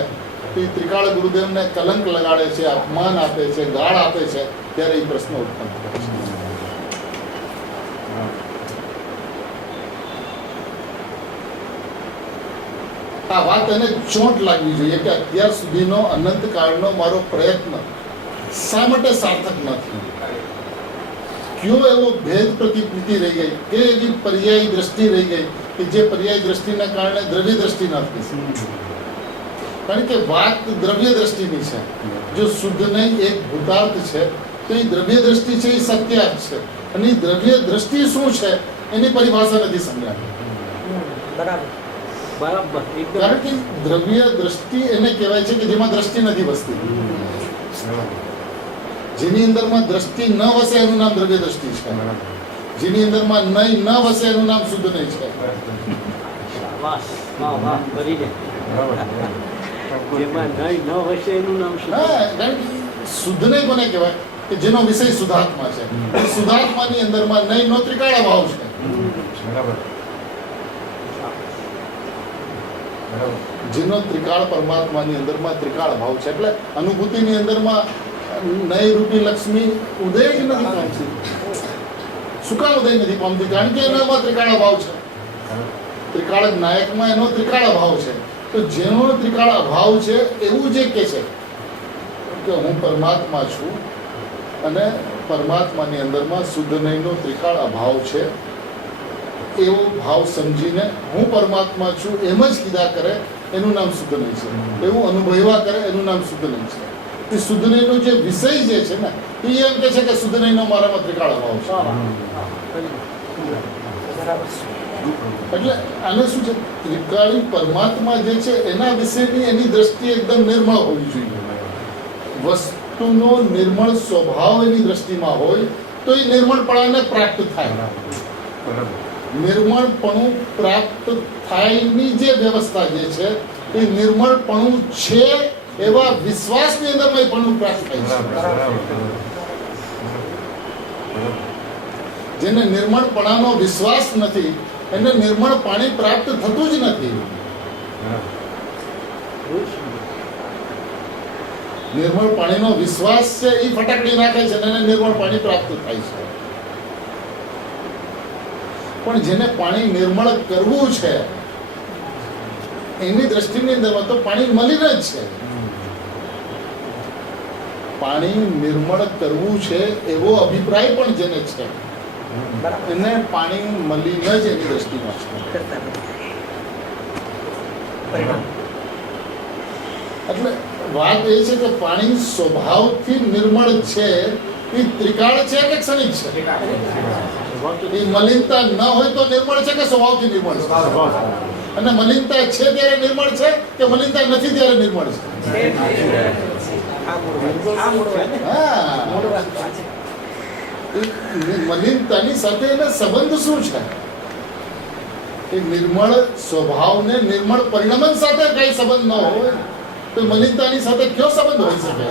તો એ ત્રિકાળ ગુરુદેવને કલંક લગાડે છે, અપમાન આપે છે, ગાળ આપે છે, ત્યારે એ પ્રશ્ન ઉત્પન્ન થાય છે. આ વાત એને ચોંટ લાગવી જોઈએ કે અત્યાર સુધીનો અનંત કાળનો મારો પ્રયત્ન શા માટે સાર્થક નથી. કયો એવો ભેદ પ્રતિકૃતિ રહી ગઈ, કે એવી પર્યાયી દ્રષ્ટિ રહી ગઈ કે જે પર્યાય દ્રષ્ટિના કારણે દ્રવ્ય દ્રષ્ટિ ન થઈ શકે. કારણ કે વાત દ્રવ્ય દ્રષ્ટિની છે. જો શુદ્ધ નહીં એક ભૂતાર્થ છે તો એ દ્રવ્ય દ્રષ્ટિ છે, એ સત્યાર્થ છે. અને એ દ્રવ્ય દ્રષ્ટિ શું છે એની પરિભાષા નથી સમજાતી. બરાબર. બરાબર એકદમ. કારણ કે દ્રવ્ય દ્રષ્ટિ એને કહેવાય છે કે જેમાં દ્રષ્ટિ નથી વસતી. જેની અંદરમાં દ્રષ્ટિ ન વસે એનું નામ દ્રવ્ય દ્રષ્ટિ છે. જેની અંદરમાં નહીં ન વસે એનું નામ શુદ્ધ નહીં છે. વાહ વાહ વાહ કરી દે. જેમાં નહીં ન હશે એનું નામ શું? હા, કારણ કે શુદ્ધ નહીં કોને કહેવાય કે જેનો વિષય શુદ્ધાત્મા છે. એ શુદ્ધાત્માની અંદરમાં નહીં નો ત્રિકાળ ભાવ છે. જેનો ત્રિકાળ પરમાત્માની અંદરમાં ત્રિકાળ ભાવ છે. એટલે અનુભૂતિની અંદરમાં નય રૂપી લક્ષ્મી ઉદય જ નથી પામતી. શું કામ ઉદય નથી પામતી? કારણ કે એનામાં ત્રિકાળ ભાવ છે. ત્રિકાળ નાયકમાં એનો ત્રિકાળ ભાવ છે. તો જેનો ત્રિકાળ અભાવ છે એવું જે કે છે કે હું પરમાત્મા છું અને પરમાત્માની અંદરમાં શુદ્ધ નયનો ત્રિકાળ અભાવ છે, એવો ભાવ સમજીને હું પરમાત્મા છું એમ જ કીધા કરે એનું નામ શુદ્ધ નહીં છે. એવું અનુભવ્યા કરે એનું નામ શુદ્ધ નહીં છે. એ શુદ્ધ નયનો જે વિષય જે છે ને એ એમ કે છે કે શુદ્ધ નયનો મારામાં ત્રિકાળ અભાવ છે. બરાબર. એટલે આને શું છે, ત્રિકાળી પરમાત્મા જે છે એના વિશેની એની દ્રષ્ટિ એકદમ નિર્મળ હોવી જોઈએ. વસ્તુનો નિર્મળ સ્વભાવ એની દ્રષ્ટિમાં હોય તો એ નિર્મળપણાને પ્રાપ્ત થાય. નિર્મળપણું પ્રાપ્ત થાયની જે વ્યવસ્થા જે છે એ નિર્મળપણું છે એવા વિશ્વાસની અંદર પણ પ્રાપ્ત થાય છે. જેને નિર્મળપણાનો વિશ્વાસ નથી એને નિર્મળ પાણી પ્રાપ્ત થતું જ નથી. નિર્મળ પાણીનો વિશ્વાસ છે એ ફટાકડી નાખે છે અને એને નિર્મળ પાણી પ્રાપ્ત થાય છે. પણ જેને પાણી નિર્મળ કરવું છે એની દ્રષ્ટિની અંદરમાં તો પાણી મલિન જ છે. પાણી નિર્મળ કરવું છે એવો અભિપ્રાય પણ જેને છે એને પાણી મલિન જ એની દ્રષ્ટિમાં છે. એટલે વાત એ છે કે પાણી સ્વભાવથી નિર્મળ છે. એ ત્રિકાળ છે કે ક્ષણિક છે? એ મલિનતા ન હોય તો નિર્મળ છે કે સ્વભાવથી નિર્મળ છે? અને મલિનતા છે ત્યારે નિર્મળ છે કે મલિનતા નથી ત્યારે નિર્મળ છે? મલિનતાની સાથે એનો સંબંધ શું છે? એ નિર્મળ સ્વભાવને નિર્મળ પરિણમન સાથે કઈ સંબંધ ન હોય તો મલિનતાની સાથે કયો સંબંધ હોઈ શકે?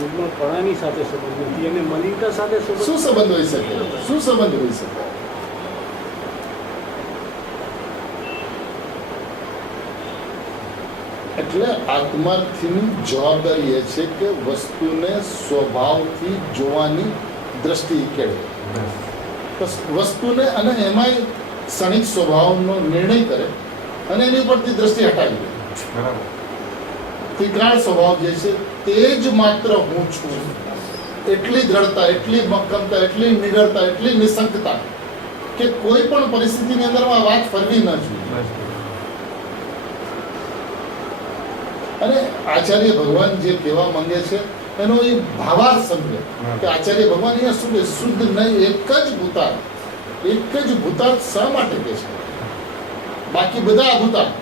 નિર્મળપણાની સાથે સંબંધ નથી અને મલિનતા સાથે શું સંબંધ હોઈ શકે? શું સંબંધ હોઈ શકે? એટલે આત્માર્થીની જવાબદારી એ છે કે વસ્તુને સ્વભાવથી જોવાની દ્રષ્ટિ કેળવે. વસ્તુને અને એમાંય ક્ષણિક સ્વભાવનો નિર્ણય કરે અને એની ઉપરથી દ્રષ્ટિ હટાવી દે. ત્રિકાળ સ્વભાવ જે છે તે જ માત્ર હું છું. એટલી દ્રઢતા, એટલી મક્કમતા, એટલી નિડરતા, એટલી નિશંકતા કે કોઈ પણ પરિસ્થિતિની અંદરમાં વાત ફરવી ન જોઈએ. અને આચાર્ય ભગવાન જે કહેવા માંગે છે એનો એ ભાવાર્થ સમજે કે આચાર્ય ભગવાન અહીંયા શું કે શુદ્ધ નહીં એક જ ભૂતાર્થ, એક જ ભૂતાર્થ શા માટે કે છે? બાકી બધા અભૂતાર્થ.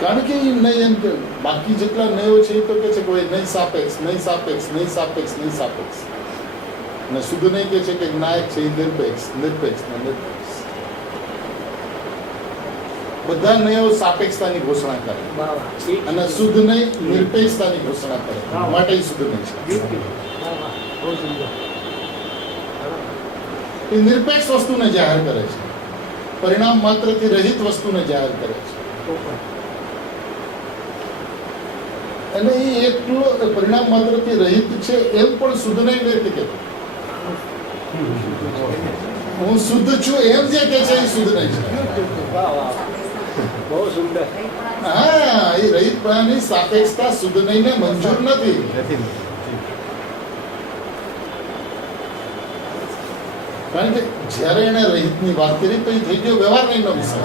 કારણ કે એ નહીં એમ કે બાકી જેટલા નયો છે એ તો કે છે કે નહીં સાપેક્ષ, નહીં સાપેક્ષ, નહીં સાપેક્ષ, નહીં સાપેક્ષ. અને શુદ્ધ નહીં કે છે કે નાયક છે એ નિરપેક્ષ, નિરપેક્ષ ને નિરપેક્ષ. બધા નયો સાપેક્ષતાની ઘોષણા કરે અને શુદ્ધ નહીં નિરપેક્ષતાની ઘોષણા કરે. માટે શુદ્ધ નહીં છે. એ નિરપેક્ષ વસ્તુને જાહેર કરે છે, પરિણામ માત્રથી રહિત વસ્તુને જાહેર કરે છે. અને એ એટલો પરિણામ માત્રથી રહિત છે એમ પણ શુદ્ધ નહીં નથી કહેતો. હું શુદ્ધ છું એમ જે કે છે એ શુદ્ધ નહીં છે. બહુ સુંદર. હા, એ રહિત વિકલ્પની સાપેક્ષતા શુદ્ધ નહીંને મંજૂર નથી. કારણ કે જ્યારે એને રહિતની વાત કરી તો એ થઈ ગયો વ્યવહાર નહીંનો વિષય.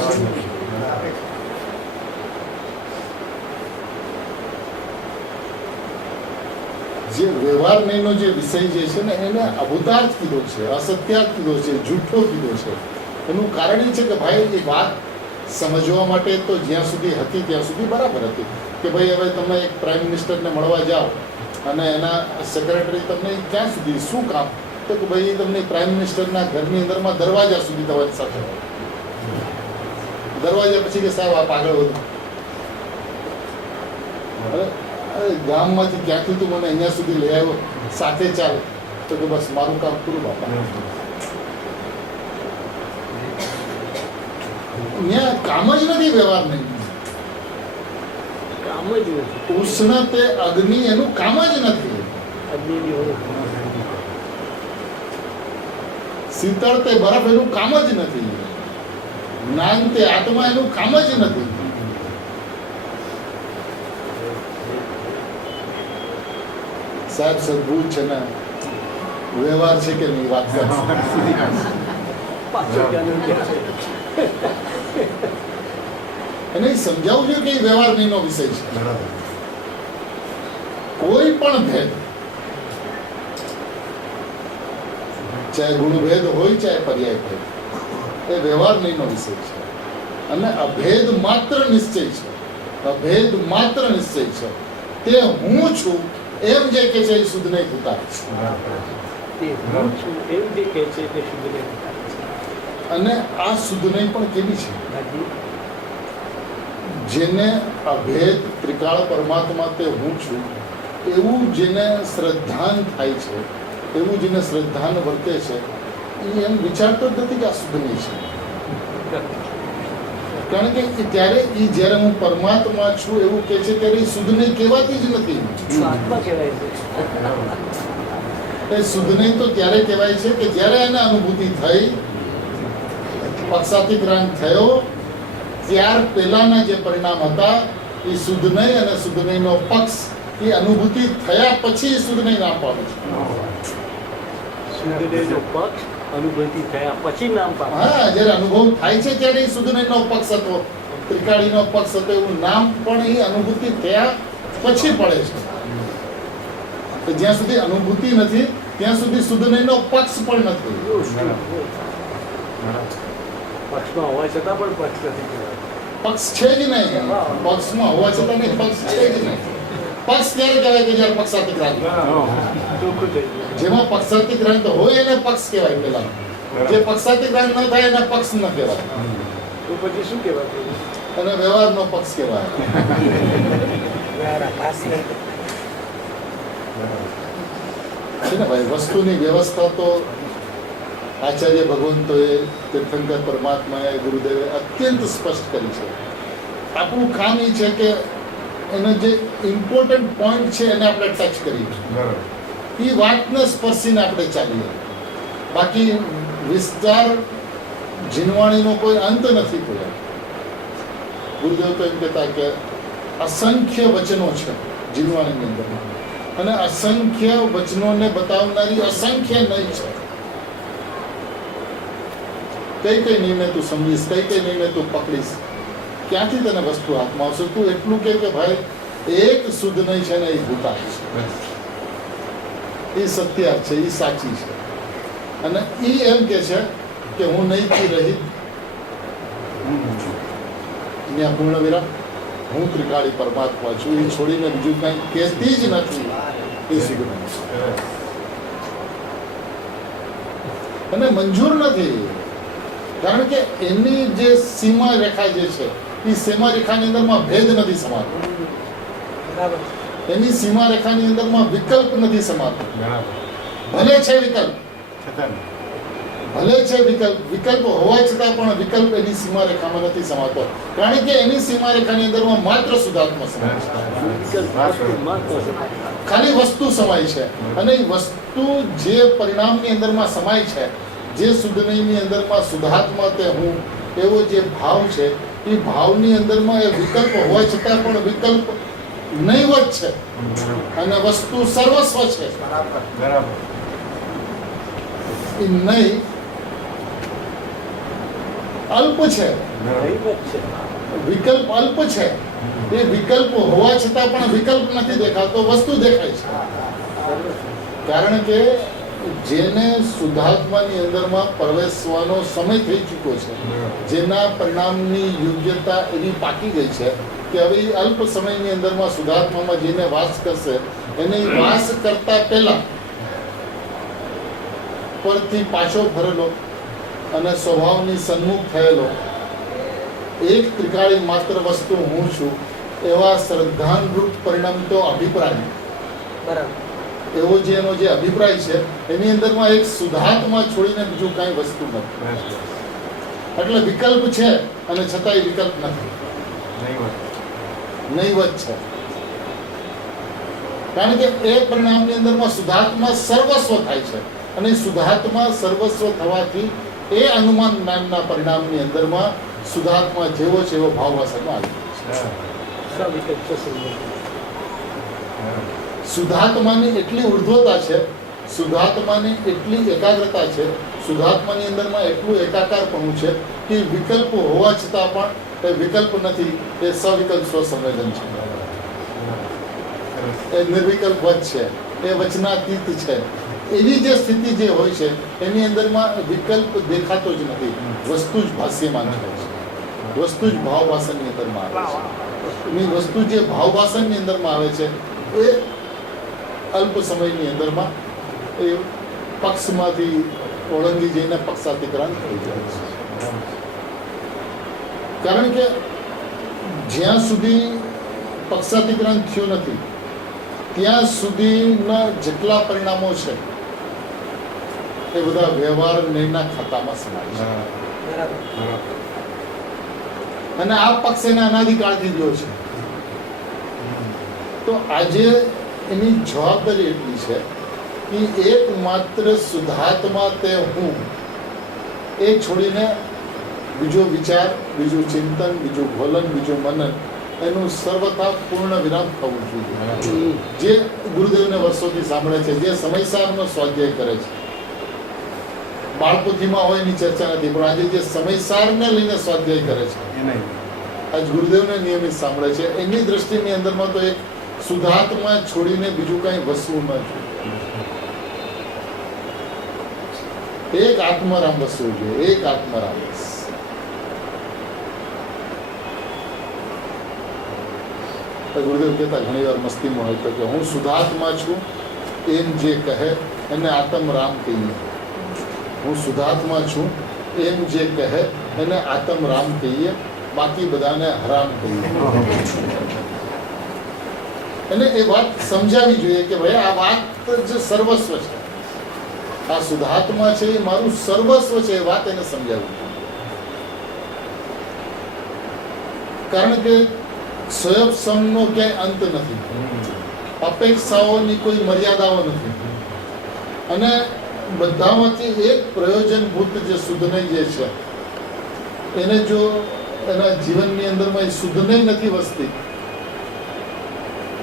જે વ્યવહાર નહીંનો જે વિષય જે છે ને એને અભૂતાર્થ કીધો છે, અસત્યાર્થ કીધો છે, જૂઠો કીધો છે. એનું કારણ એ છે કે ભાઈ એ વાત સમજવા માટે તો જ્યાં સુધી હતી ત્યાં સુધી બરાબર હતી કે ભાઈ હવે તમે એક પ્રાઇમ મિનિસ્ટરને મળવા જાઓ અને એના સેક્રેટરી તમને ક્યાં સુધી શું કામ, તો કે ભાઈ તમને પ્રાઇમ મિનિસ્ટરના ઘરની અંદરમાં દરવાજા સુધી તમારી સાથે હોય. દરવાજા પછી કે સાહેબ આપ આગળ વધો. અરે ગામમાંથી ક્યાંથી તું મને અહીંયા સુધી લઈ આવ્યો, સાથે ચાલ, તો કે બસ મારું કામ પૂરું બાપા. અહીંયા કામ જ નથી, વ્યવહાર નહીં. કામ જ નથી. ઉષ્ણ તે અગ્નિ એનું કામ જ નથી. અગ્નિની ઓળખ. શીતળ તે બરફ એનું કામ જ નથી. જ્ઞાન તે આત્મા એનું કામ જ નથી. સાહેબ સદભુત છે ને વ્યવહાર છે કે નહીં વાત કરે. પાછું ત્યાંનું ત્યાં છે. એને સમજાવવું જોઈએ કે એ વ્યવહાર નહીંનો વિષય છે. કોઈ પણ ભેદ, ચાહે ગુણભેદ હોય ચાહે પર્યાય ભેદ, એ વ્યવહાર નહીંનો વિષય છે. અને અભેદ માત્ર નિશ્ચય છે. અભેદ માત્ર નિશ્ચય છે. તે હું છું એમ જે કે છે એ શુદ્ધ નહીં ભૂતા. તે હું છું એમ જે કહે છે તે શુદ્ધ નહીં ભૂતા છે. અને આ શુદ્ધ નહીં પણ કેવી છે? જેને અભેદ ત્રિકાળ પરમાત્મા તે હું છું એવું જેને શ્રદ્ધાન થાય છે, એવું જેને શ્રદ્ધાન વર્તે છે, એ એમ વિચારતો જ નથી કે આ શુદ્ધ નહીં છે. કારણ કે ત્યારે એ જ્યારે હું પરમાત્મા છું એવું કહે છે ત્યારે એ શુદ્ધ નહીં કહેવાતી જ નથી. આત્મા કહેવાય છે. એ શુદ્ધ નહીં તો ત્યારે કહેવાય છે કે જ્યારે એને અનુભૂતિ થઈ, પક્ષાતિક્રાંત થયો, ત્યાર પહેલાના જે પરિણામ હતા એ શુદ્ધ નહીં અને શુદ્ધ નહીંનો પક્ષ એ અનુભૂતિ થયા પછી શુદ્ધ નહીં નામ પામે છે. શુદ્ધ નહીંનો પક્ષ અનુભૂતિ થયા પછી નામ પામે. હા, જ્યારે અનુભવ થાય છે ત્યારે એ શુદ્ધ નહીંનો પક્ષ હતો, ત્રિકાળીનો પક્ષ હતો, એવું નામ પણ એ અનુભૂતિ થયા પછી પડે છે. તો જ્યાં સુધી અનુભૂતિ નથી ત્યાં સુધી શુદ્ધ નહીંનો પક્ષ પણ નથી. પક્ષમાં હોવા છતાં પણ પક્ષ નથી કહેવાય. પક્ષ છે જ નહીં. પક્ષમાં હોવા છતાં નહીં, પક્ષ છે જ નહીં. પક્ષ ત્યારે કહેવાય કે જ્યારે પક્ષાતિક્રાંત ચોખ્ખું થઈ ગયું. જેમાં પક્ષાતિક્રાંત હોય એને પક્ષ કહેવાય પેલા. જે પક્ષાતિક્રાંત ન થાય એને પક્ષ ન કહેવાય. તો પછી શું કહેવાય? અને વ્યવહારનો પક્ષ કહેવાય. છે ને ભાઈ, વસ્તુની વ્યવસ્થા તો આચાર્ય ભગવંતોએ, તીર્થંકર પરમાત્માએ, ગુરુદેવે અત્યંત સ્પષ્ટ કરી છે. આપણું કામ એ છે કે એનો જે ઇમ્પોર્ટન્ટ પોઈન્ટ છે એને આપણે ટચ કરીએ, એ વાતને સ્પર્શીને આપણે ચાલીએ. બાકી વિસ્તાર જીનવાણીનો કોઈ અંત નથી કોઈ. ગુરુદેવ તો એમ કહેતા કે અસંખ્ય વચનો છે જીનવાણીની અંદર, અને અસંખ્ય વચનોને બતાવનારી અસંખ્ય નહીં છે. કઈ કઈ નિર્ણય તું સમજીશ, કઈ કઈ નિર્ણય તું પકડીશ, ક્યાંથી તને વસ્તુ હાથમાં આવશે? તું એટલું કે ભાઈ એક શુદ્ધ નહીં છે ને એ ભૂતા છે, એ સત્ય છે, એ સાચી છે. અને એ એમ કે છે કે હું નહીંથી રહિત, ત્યાં પૂર્ણ વિરામ, હું ત્રિકાળી પરમાત્મા છું, એ છોડીને બીજું કંઈ કહેતી જ નથી. એ શુદ્ધ નહીં અને મંજૂર નથી. કારણ કે એની જે સીમા રેખા જે છે એ સીમા રેખાની અંદરમાં ભેદ નથી સમાતો. એની સીમા રેખાની અંદરમાં વિકલ્પ નથી સમાતો. ભલે છે વિકલ્પ, ભલે છે વિકલ્પ હોવા છતાં પણ વિકલ્પ એની સીમા રેખામાં નથી સમાતો. કારણ કે એની સીમા રેખાની અંદરમાં માત્ર શુદ્ધાત્મા સમાય છે. ખાલી વસ્તુ સમાય છે, અને એ વસ્તુ જે પરિણામની અંદરમાં સમાય છે, જે શુદ્ધ નહીંની અંદરમાં શુદ્ધાત્મા તે હું એવો જે ભાવ છે, એ ભાવની અંદરમાં એ વિકલ્પ હોવા છતાં પણ વિકલ્પ નહીવત છે અને વસ્તુ સર્વસ્વ છે. બરાબર. એ નહીં અલ્પ છે, નહીવત છે. વિકલ્પ અલ્પ છે. એ વિકલ્પ હોવા છતાં પણ વિકલ્પ નથી દેખાતો, વસ્તુ દેખાય છે. કારણ કે જેને શુદ્ધાત્માની અંદરમાં પ્રવેશવાનો સમય થઈ ચૂક્યો છે, જેના પરિણામની યોગ્યતા એવી પાકી ગઈ છે કે હવે એ અલ્પ સમયની અંદરમાં શુદ્ધાત્મામાં જેને વાસ કરશે એને ઈ વાસ કરતા પહેલા પરથી પાછો ફરેલો અને સ્વભાવની સન્મુખ થયેલો એક ત્રિકાળી માત્ર વસ્તુ હું છું એવા શ્રદ્ધાનુરૂપ પરિણમતો અભિપ્રાય, બરાબર. એવો જે એનો જે અભિપ્રાય છે એની અંદરમાં એક શુદ્ધાત્મા છોડીને બીજું કાંઈ વસ્તુ નથી. એટલે વિકલ્પ છે અને છતાંય વિકલ્પ નથી, નહીવત છે. કારણ કે એ પરિણામની અંદરમાં શુદ્ધાત્મા સર્વસ્વ થાય છે અને શુદ્ધાત્મા સર્વસ્વ થવાથી એ અનુમાન જ્ઞાનના પરિણામની અંદરમાં શુદ્ધાત્મા જેવો છે એવો ભાવ વાસનમાં આવી છે. સવિકલ્પ સંબંધ. શુદ્ધાત્માની એટલી ઉર્ધ્વતા છે, શુદ્ધાત્માની એટલી એકાગ્રતા છે, શુદ્ધાત્માની અંદરમાં એટલું એકાકારપણું છે કે વિકલ્પ હોવા છતાં પણ એ વિકલ્પ નથી, એ સવિકલ્પ સ્વસંવેદન છે, એ નિર્વિકલ્પ વચ છે, એ વચનાતીત છે. એવી જે સ્થિતિ જે હોય છે એની અંદરમાં વિકલ્પ દેખાતો જ નથી, વસ્તુ જ ભાષ્યમાન થાય છે, વસ્તુ જ ભાવવાસનની અંદરમાં આવે છે. એ વસ્તુ જે ભાવવાસનની અંદરમાં આવે છે એ અલ્પ સમયની અંદરમાં એ પક્ષમાંથી ઓળંગી જઈને પક્ષાતિક્રાંત થઈ જાય છે. કારણ કે જ્યાં સુધી પક્ષાતિક્રાંત થયું નથી ત્યાં સુધીના જેટલા પરિણામો છે એ બધા વ્યવહાર નિર્ણયના ખાતામાં સમાય છે. બરાબર. અને આ પક્ષ એના અનાદિકાળથી રહ્યો છે. તો આજે એની જવાબદારી એટલી છે કે એકમાત્ર શુદ્ધાત્મા તે હું એ છોડીને બીજો વિચાર, બીજું ચિંતન, બીજું ભોલન, બીજું મનન એનું સર્વથા પૂર્ણ વિરામ થવું જોઈએ. જે ગુરુદેવને વર્ષોથી સાંભળે છે, જે સમયસારનો સ્વાધ્યાય કરે છે, બાળપોથીમાં હોય એની ચર્ચા નથી, પણ આજે જે સમયસારને લઈને સ્વાધ્યાય કરે છે આજ ગુરુદેવને નિયમિત સાંભળે છે, એની દ્રષ્ટિની અંદરમાં તો એક શુદ્ધાત્મા છોડીને બીજું કાંઈ વસવું ન જોઈએ. એક આત્મારામ વસવું જોઈએ, એક આત્મારામ. ગુરુદેવ કહેતા ઘણી વાર મસ્તીમાં હોય તો કે હું શુદ્ધાત્મા છું એમ જે કહે એને આત્મરામ કહીએ. હું શુદ્ધાત્મા છું એમ જે કહે એને આત્મરામ કહીએ, બાકી બધાને હરામ કહીએ. અને એ વાત સમજાવી જોઈએ કે ભાઈ આ વાત જ સર્વસ્વ છે, આ શુદ્ધાત્મા છે એ મારું સર્વસ્વ છે, એ વાત એને સમજાવવી. કારણ કે સ્વયંસમનો ક્યાંય અંત નથી, અપેક્ષાઓની કોઈ મર્યાદાઓ નથી, અને બધામાંથી એક પ્રયોજનભૂત જે શુદ્ધનય જે છે એને જો એના જીવનની અંદરમાં એ શુદ્ધનય નથી વસતી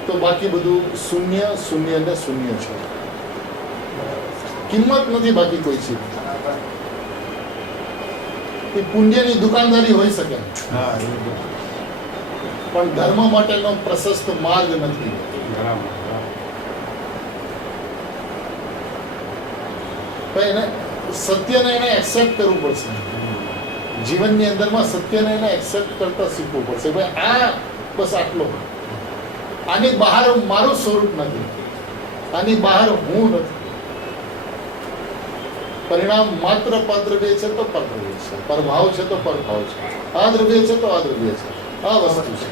તો બાકી બધું શૂન્ય શૂન્ય ને શૂન્ય છે. કિંમત નથી બાકી કોઈ ચીજ. એ પુણ્યની દુકાનદારી હોઈ શકે પણ ધર્મ માટેનો પ્રશસ્ત માર્ગ નથી. એને સત્યને એને એક્સેપ્ટ કરવું પડશે. જીવનની અંદરમાં સત્યને એને એક્સેપ્ટ કરતા શીખવું પડશે. ભાઈ આ બસ આટલો, આની બહાર મારું સ્વરૂપ નથી, આની બહાર હું નથી. પરિણામ માત્ર પરદ્રવ્ય છે તો પરદ્રવ્ય છે, પરભાવ છે તો પરભાવ છે, આ દ્રવ્ય છે તો આ દ્રવ્ય છે, આ વસ્તુ છે.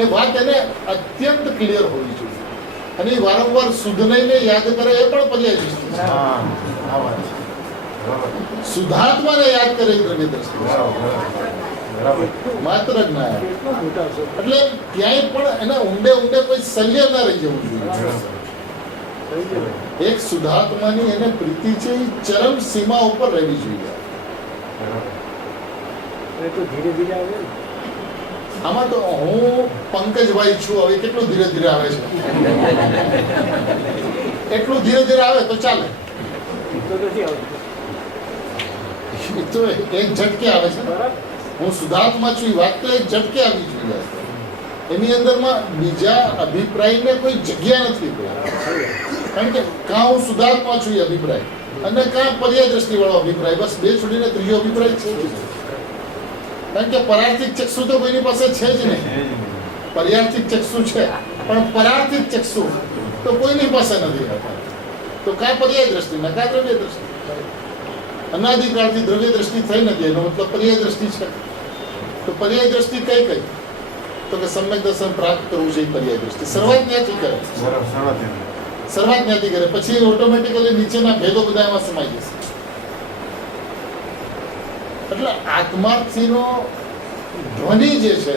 એ વાત એને અત્યંત ક્લિયર હોવી જોઈએ. અને વારંવાર શુદ્ધનયને યાદ કરે એ પણ પર્યાય દૃષ્ટિ છે. શુદ્ધાત્માને યાદ કરે એ દ્રવ્ય દ્રષ્ટિ માત્ર જ્ઞાન. કેટલો મોટા છે. એટલે ક્યાંય પણ એના ઊંડે ઊંડે કોઈ શલ્ય ના રહી જવું જોઈએ. એક શુદ્ધાત્માની એને પ્રીતિ છે એ ચરમ સીમા ઉપર રહેવી જોઈએ. એ તો ધીરે ધીરે આવે ને. આમાં તો હું પંકજભાઈ છું, હવે કેટલું ધીરે ધીરે આવે છે, એટલું ધીરે ધીરે આવે તો ચાલે. તો નથી આવતું. એ તો એક ઝટકે આવે છે. બરાબર. હું શુદ્ધાત્મા છું એ વાત તો એક ઝટકે આવી જોઈએ. એની અંદરમાં બીજા અભિપ્રાયને કોઈ જગ્યા નથી. કારણ કે કાં હું શુદ્ધાત્મા છું એ અભિપ્રાય અને કાં પર્યાય દ્રષ્ટિવાળો અભિપ્રાય, બસ બે છોડીને ત્રીજો અભિપ્રાય છે જ નહીં. કારણ કે પરાર્થિક ચક્ષુ તો કોઈની પાસે છે જ નહીં. પર્યાર્થિક ચક્ષુ છે પણ પરાર્થિક ચક્ષુ તો કોઈની પાસે નથી. તો કાં પર્યાય દ્રષ્ટિ ને કાં દ્રવ્ય દ્રષ્ટિ. અનાદિકાળથી દ્રવ્ય દ્રષ્ટિ થઈ નથી, એનો મતલબ પર્યાય દ્રષ્ટિ છે. તો પર્યાય દ્રષ્ટિ કઈ કઈ? તો કે સમ્યક દર્શન પ્રાપ્ત કરવું છે એ પર્યાય દ્રષ્ટિ. શરૂઆત ત્યાંથી કરે, શરૂઆત ત્યાંથી કરે, પછી ઓટોમેટિકલી નીચેના ભેદો બધા એમાં સમાઈ જશે. એટલે આત્માર્થીનો ધ્વનિ જે છે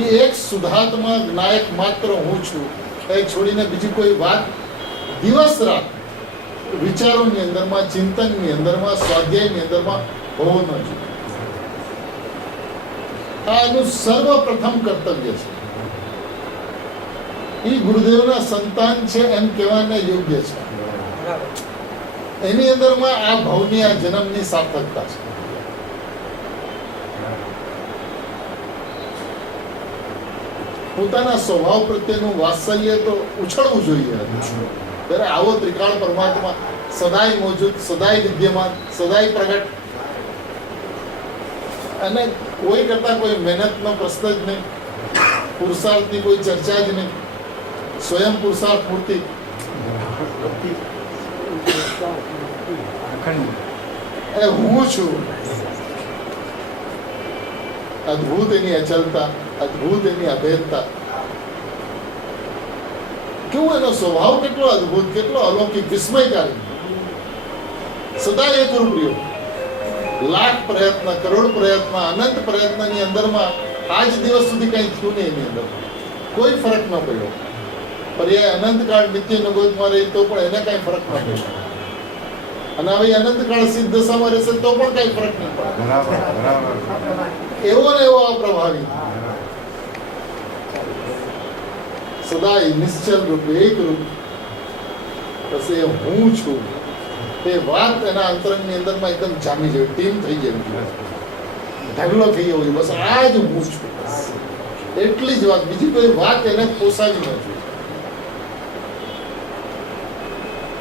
એ એક શુદ્ધાત્મા જ્ઞાયક માત્ર હું છું એ છોડીને બીજી કોઈ વાત દિવસ રાત વિચારોની અંદરમાં, ચિંતનની અંદરમાં, સ્વાધ્યાયની અંદરમાં હોવું ન જોઈએ. આ એનું સર્વપ્રથમ કર્તવ્ય છે. એ ગુરુદેવના સંતાન છે એમ કહેવાને યોગ્ય છે. એની અંદરમાં આ ભાવની, આ જન્મની સાર્થકતા છે. પોતાના સ્વભાવ પ્રત્યેનું વાત્સલ્ય તો ઉછળવું જોઈએ. ત્યારે આવો ત્રિકાળ પરમાત્મા સદાય મોજૂદ, સદાય વિદ્યમાન, સદાય પ્રગટ, અને કોઈ કરતા કોઈ મહેનતનો પ્રશ્ન જ નહીં, પુરુષાર્થની કોઈ ચર્ચા જ નહીં, સ્વયં પુરુષાર્થ પૂર્તિ. એ હું છું. અદ્ભુત એની અચલતા, અદ્ભુત એની અભેદતા. કેવું એનો સ્વભાવ કેટલો અદ્ભુત, કેટલો અલૌકિક, વિસ્મયકારી. સદા એક રૂપિયો, લાખ પ્રયત્ન, કરોડ પ્રયત્ન, અનંત પ્રયત્નની અંદરમાં આજ દિવસ સુધી કંઈ થયું નહીં. એની અંદર કોઈ ફરક ન પડ્યો. પર્યાય અનંતકાળ નિત્ય નગોદમાં રહી તો પણ એને કાંઈ ફરક ન પડ્યો. અને હવે અનંતકાળ સિદ્ધ દશામાં રહેશે તો પણ કાંઈ ફરક નહીં પડે. એવો ને એવો અપ્રભાવી, સદાય નિશ્ચલ રૂપે, એક રૂપ. બસ એ હું છું એ વાત એના અંતરંગની અંદરમાં એકદમ જામી જાય, ટીમ થઈ જાય, ઢગલો થઈ ગયો. બસ આ જ હું છું, એટલી જ વાત, બીજી કોઈ વાત એને પોસાવી નથી.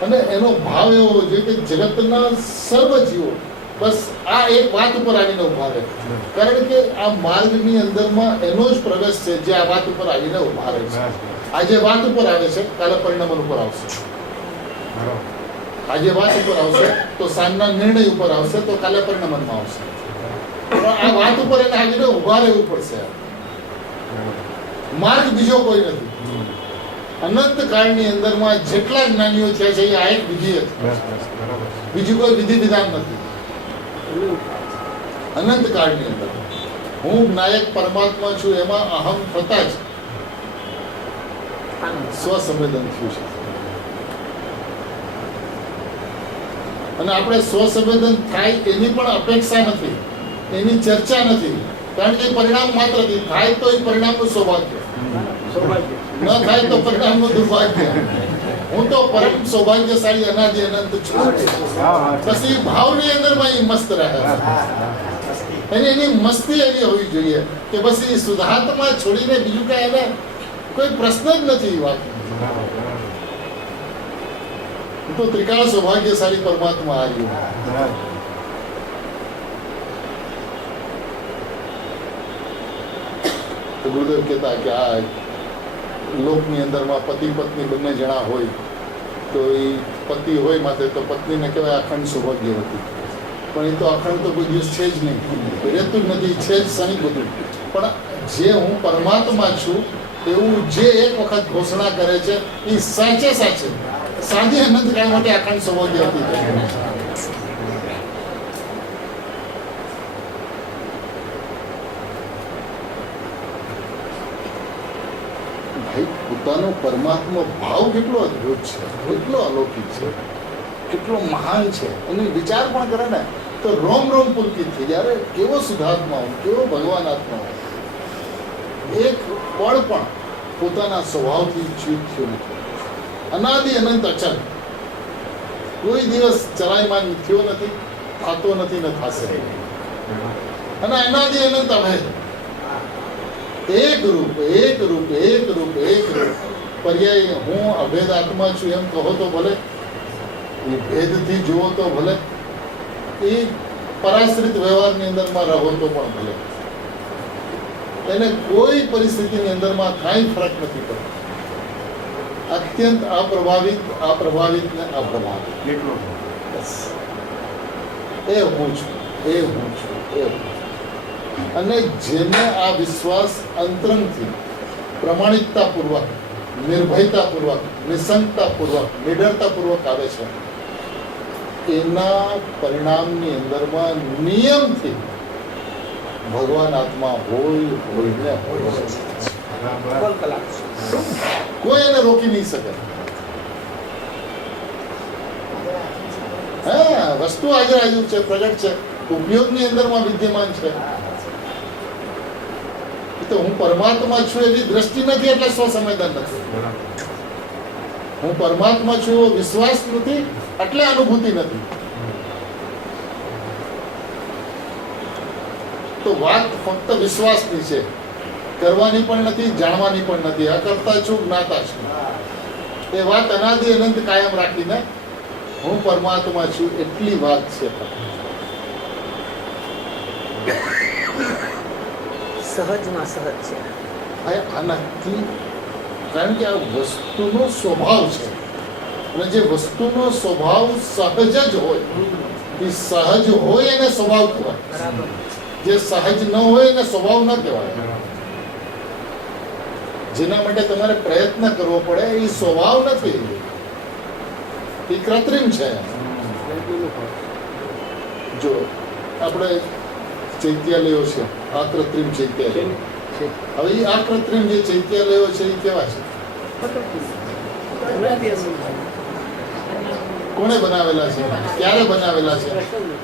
અને એનો ભાવ એવો હોવો જોઈએ કે જગતના સર્વ જીવો બસ આ એક વાત ઉપર આવીને ઉભા રહે. કારણ કે આ માર્ગની અંદરમાં એનો જ પ્રવેશ છે જે આ વાત ઉપર આવીને ઉભા રહે છે. આજે વાત ઉપર આવે છે, કાલે પરિણામ ઉપર આવશે. આજે વાત ઉપર આવશે તો સાંજના નિર્ણય ઉપર આવશે, તો કાલે પરિણામમાં આવશે. પણ આ વાત ઉપર એને આવીને ઉભા રહેવું પડશે. માર્ગ બીજો કોઈ નથી. અનંત કાળની અંદરમાં જેટલા જ્ઞાનીઓ થયા છે એ આ એક વિધિ હતી, બીજું કોઈ વિધિ વિધાન નથી. અનંત કાળની અંદર હું નાયક પરમાત્મા છું એમાં અહમ થતા જ સ્વસંવેદન થયું છે. અને આપણે સ્વસંવેદન થાય એની પણ અપેક્ષા નથી, એની ચર્ચા નથી. કારણ કે પરિણામ માત્ર થાય તો એ પરિણામનું સૌભાગ્ય, ન થાય તો પરિણામનું દુર્ભાગ્ય. હું તો પરમ સૌભાગ્યશાળી અનાદિ અનંત છું. પછી ભાવની અંદરમાં એ મસ્ત રહે. એની મસ્તી એવી હોવી જોઈએ કે બસ એ શુદ્ધાત્મા છોડીને બીજું કઈ એને કોઈ પ્રશ્ન જ નથી. એ વાત તો ત્રિકાળ સૌભાગ્યશાળી પરમાત્મા આવ્યું. ગુરુદેવ કહેતા કે આ લોકની અંદરમાં પતિ પત્ની બંને જણા હોય તો એ પતિ હોય માથે તો પત્નીને કહેવાય અખંડ સૌભાગ્યવતી. પણ એ તો અખંડ તો કોઈ દિવસ છે જ નહીં, રહેતું જ નથી, છે જ ક્ષણિક બધું. પણ જે હું પરમાત્મા છું એવું જે એક વખત ઘોષણા કરે છે એ સાચે સાચે સાદી અનંતકાળ માટે અખંડ સૌભાગ્યવતી છે. પોતાનો પરમાત્મા ભાવ કેટલો અદ્ભુત છે, કેટલો અલૌકિક છે, કેટલો મહાન છે. એનો વિચાર પણ કરે ને તો રોમ રોમ પુલકિત થઈ જાય. કેવો શુદ્ધાત્મા હું, કેવો ભગવાન આત્મા હું. એક પળ પણ પોતાના સ્વભાવથી ચ્યુત થયો નથી. અનાદિ અનંત અચલ, કોઈ દિવસ ચલાયમાન થયો નથી, થતો નથી ને થશે. અને અનાદિ અનંત અભેદ, એક રૂપ એક રૂપ એક રૂપ એક રૂપ. પર્યાય હું અભેદ આત્મા છું એમ કહો તો ભલે, એ ભેદથી જુઓ તો ભલે, એ પરાશ્રિત વ્યવહારની અંદરમાં રહો તો પણ ભલે, એને કોઈ પરિસ્થિતિની અંદરમાં કાંઈ ફરક નથી પડતો. અત્યંત અપ્રભાવિત ને અપ્રભાવિત. બસ એ હું છું, એ હું છું, એ હું છું. અને જેને આ વિશ્વાસ અંતરંગથી પ્રમાણિકતાપૂર્વક, નિર્ભયતાપૂર્વક, નિસંગતાપૂર્વક, નિડરતાપૂર્વક આવે છે, એના પરિણામની અંદરમાં નિયમથી ભગવાન આત્મા હોય ને હોય. બોલ કલાક. કોઈ એને રોકી નહીં શકે. હા, વસ્તુ હાજર હાજર છે, પ્રગટ છે, ઉપયોગની અંદરમાં વિદ્યમાન છે. તો હું પરમાત્મા છું એવી દ્રષ્ટિ નથી એટલે સ્વસંવેદન નથી. હું પરમાત્મા છું એવો વિશ્વાસ નથી એટલે અનુભૂતિ નથી. તો વાત ફક્ત વિશ્વાસની છે, કરવાની પણ નથી, જાણવાની પણ નથી. અકર્તા છું, જ્ઞાતા છું. એ વાત અનાદિ અનંત કાયમ રાખીને હું પરમાત્મા છું એટલી વાત છે. સહજમાં સહજ છે. આનાથી, કારણ કે આ વસ્તુનો સ્વભાવ છે, અને જે વસ્તુનો સ્વભાવ સહજ જ હોય, એ સહજ હોય એને સ્વભાવ કહેવાય. બરાબર. જે સહજ ન હોય એને સ્વભાવ ન કહેવાય. જેના માટે તમારે પ્રયત્ન કરવો પડે એ સ્વભાવ નથી, એ કૃત્રિમ છે. જો આપણે ચૈત્યાલયો છે, આ કૃત્રિમ ચૈત્યાલય. હવે એ આ કૃત્રિમ જે ચૈત્યાલયો છે એ કેવા છે? કોણે બનાવેલા છે? ક્યારે બનાવેલા છે?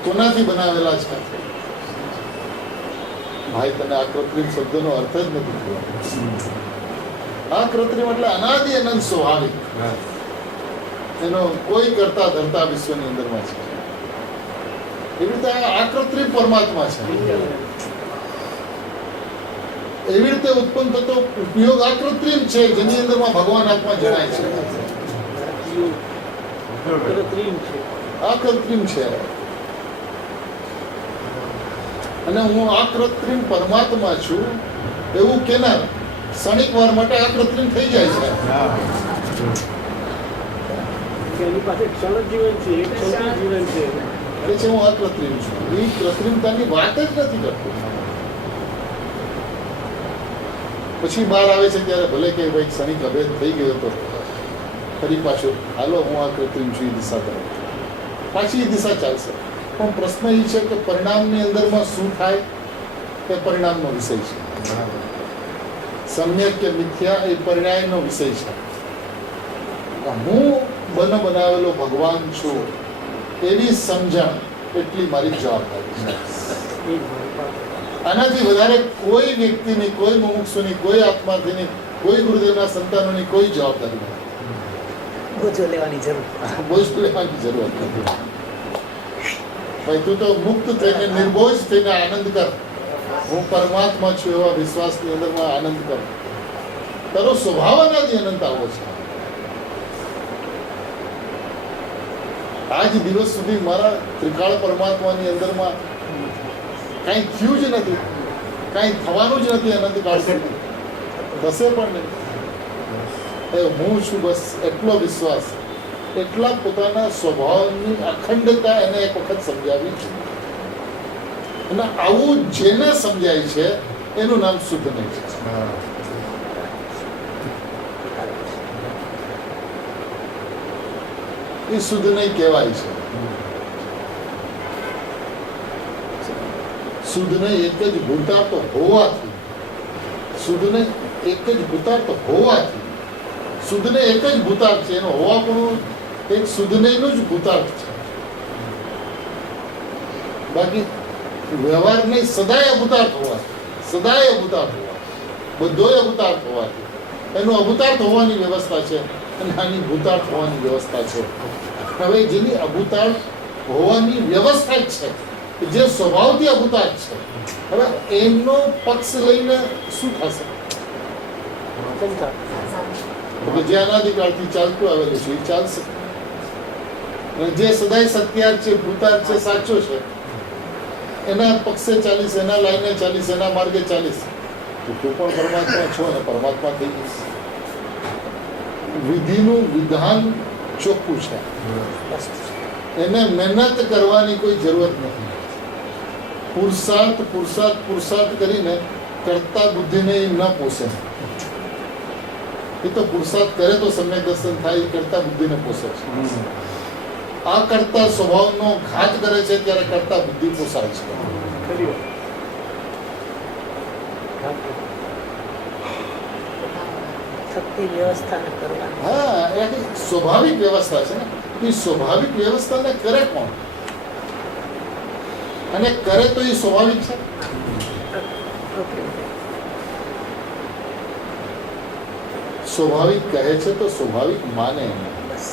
કોનાથી બનાવેલા છે? ભાઈ, તને આ કૃત્રિમ શબ્દનો અર્થ જ નથી ખબર. આ કૃત્રિમ એટલે અનાદિ અનંત સ્વાભાવિક, એનો કોઈ કરતા ધરતા વિશ્વની અંદરમાં છે. એવી રીતે આ કૃત્રિમ પરમાત્મા છે. એવી રીતે ઉત્પન્ન થતો ઉપયોગ આ કૃત્રિમ છે, જેની અંદરમાં ભગવાન આત્મા જણાય છે. આ કૃત્રિમ છે. અને હું આ કૃત્રિમ પરમાત્મા છું એવું કેનાર ક્ષણિક વાર માટે આ કૃત્રિમ થઈ જાય છે. એની પાસે ક્ષણ જ જીવન છે, એક ક્ષણ જીવન છે. એટલે છે હું આ કૃત્રિમ છું. એ કૃત્રિમતાની વાત જ નથી કરતો. પછી બહાર આવે છે ત્યારે ભલે કે ભાઈ ક્ષણિક અભેદ થઈ ગયો હતો, ફરી પાછો હાલો હું આ કૃત્રિમ છું, એ દિશા તરફ પાછી એ દિશા ચાલશે. પણ પ્રશ્ન એ છે કે પરિણામની અંદરમાં શું થાય તે પરિણામનો વિષય છે. સમ્યક કે મિથ્યા એ પરિણામનો વિષય છે. હું બનાવેલો ભગવાન છું એવી સમજણ એટલી મારી જવાબદારી છે. આનાથી વધારે કોઈ વ્યક્તિની, કોઈ મુમુક્ષુની, કોઈ આત્માર્થીની, કોઈ ગુરુદેવના સંતાનોની કોઈ જવાબદારી નથી. બોજો લેવાની જરૂર. બોજ લેવાની જરૂર નથી. ભાઈ, તું તો મુક્ત થઈને, નિર્બોજ થઈને આનંદ કર. હું પરમાત્મા છું એવા વિશ્વાસની અંદરમાં આનંદ કર. તારો સ્વભાવ અનાદિ અનંત આવો છે. આજ દિવસ સુધી મારા ત્રિકાળ પરમાત્માની અંદરમાં કાંઈ થયું જ નથી, કાંઈ થવાનું જ નથી. અનંતકાળ સુધી થશે પણ નહીં. એ હું છું, બસ એટલો વિશ્વાસ, એટલા પોતાના સ્વભાવની અખંડતા એને એક વખત સમજાવી છે. અને આવું જેને સમજાય છે એનું નામ શુદ્ધ નહીં છે. એ શુદ્ધ નહીં કહેવાય છે. શુદ્ધને એક જ ભૂતાર્થ હોવાથી, શુદ્ધને એક જ ભૂતાર્થ હોવાથી, શુદ્ધને એક જ ભૂતાર્થ છે, એનો હોવાપણું એક શુદ્ધનેયનું જ ભૂતાર્થ છે. બાકી વ્યવહાર નહીં, સદાય ભૂતાર્થ હોવા, સદાય ભૂતાર્થ હોવા. બધોય અભૂતાર્થ હોવાથી એનું અભૂતાર્થ હોવાની વ્યવસ્થા છે અને આની ભૂતાર્થ હોવાની વ્યવસ્થા છે. હવે જેની અભૂતાર્થ હોવાની વ્યવસ્થા જ છે, જે સ્વભાવથી અભૂતાર્થ છે, હવે એમનો પક્ષ લઈને શું થશે? સંસાર. કે જે અનાદિકાળથી ચાલતું આવેલું છે એ ચાલશે. અને જે સદાય સત્યાર્થ છે, ભૂતાર્થ છે, સાચો છે, એના પક્ષે ચાલીસ, એના લાઈને ચાલીસ, એના માર્ગે ચાલીસ, તો તું પણ પરમાત્મા છો અને પરમાત્મા થઈ જઈશ. વિધિનું વિધાન ચોખ્ખું છે, એને મહેનત કરવાની કોઈ જરૂરત નથી. પુરુષાર્થ કરીને કરતા બુદ્ધિને એ ન પોષે. એ તો પુરુષાર્થ કરે તો સમ્યક દર્શન થાય, એ કરતા બુદ્ધિને પોષે છે. આ કરતા સ્વભાવનો ઘાત કરે છે ત્યારે કરતા બુદ્ધિ પોષાય છે. ખરી વાત. શક્તિ વ્યવસ્થાને કરવાની. હા, એ આખી સ્વાભાવિક વ્યવસ્થા છે ને. એ સ્વાભાવિક વ્યવસ્થાને કરે કોણ? અને કરે તો એ સ્વાભાવિક છે. સ્વાભાવિક કહે છે તો સ્વાભાવિક માને. બસ.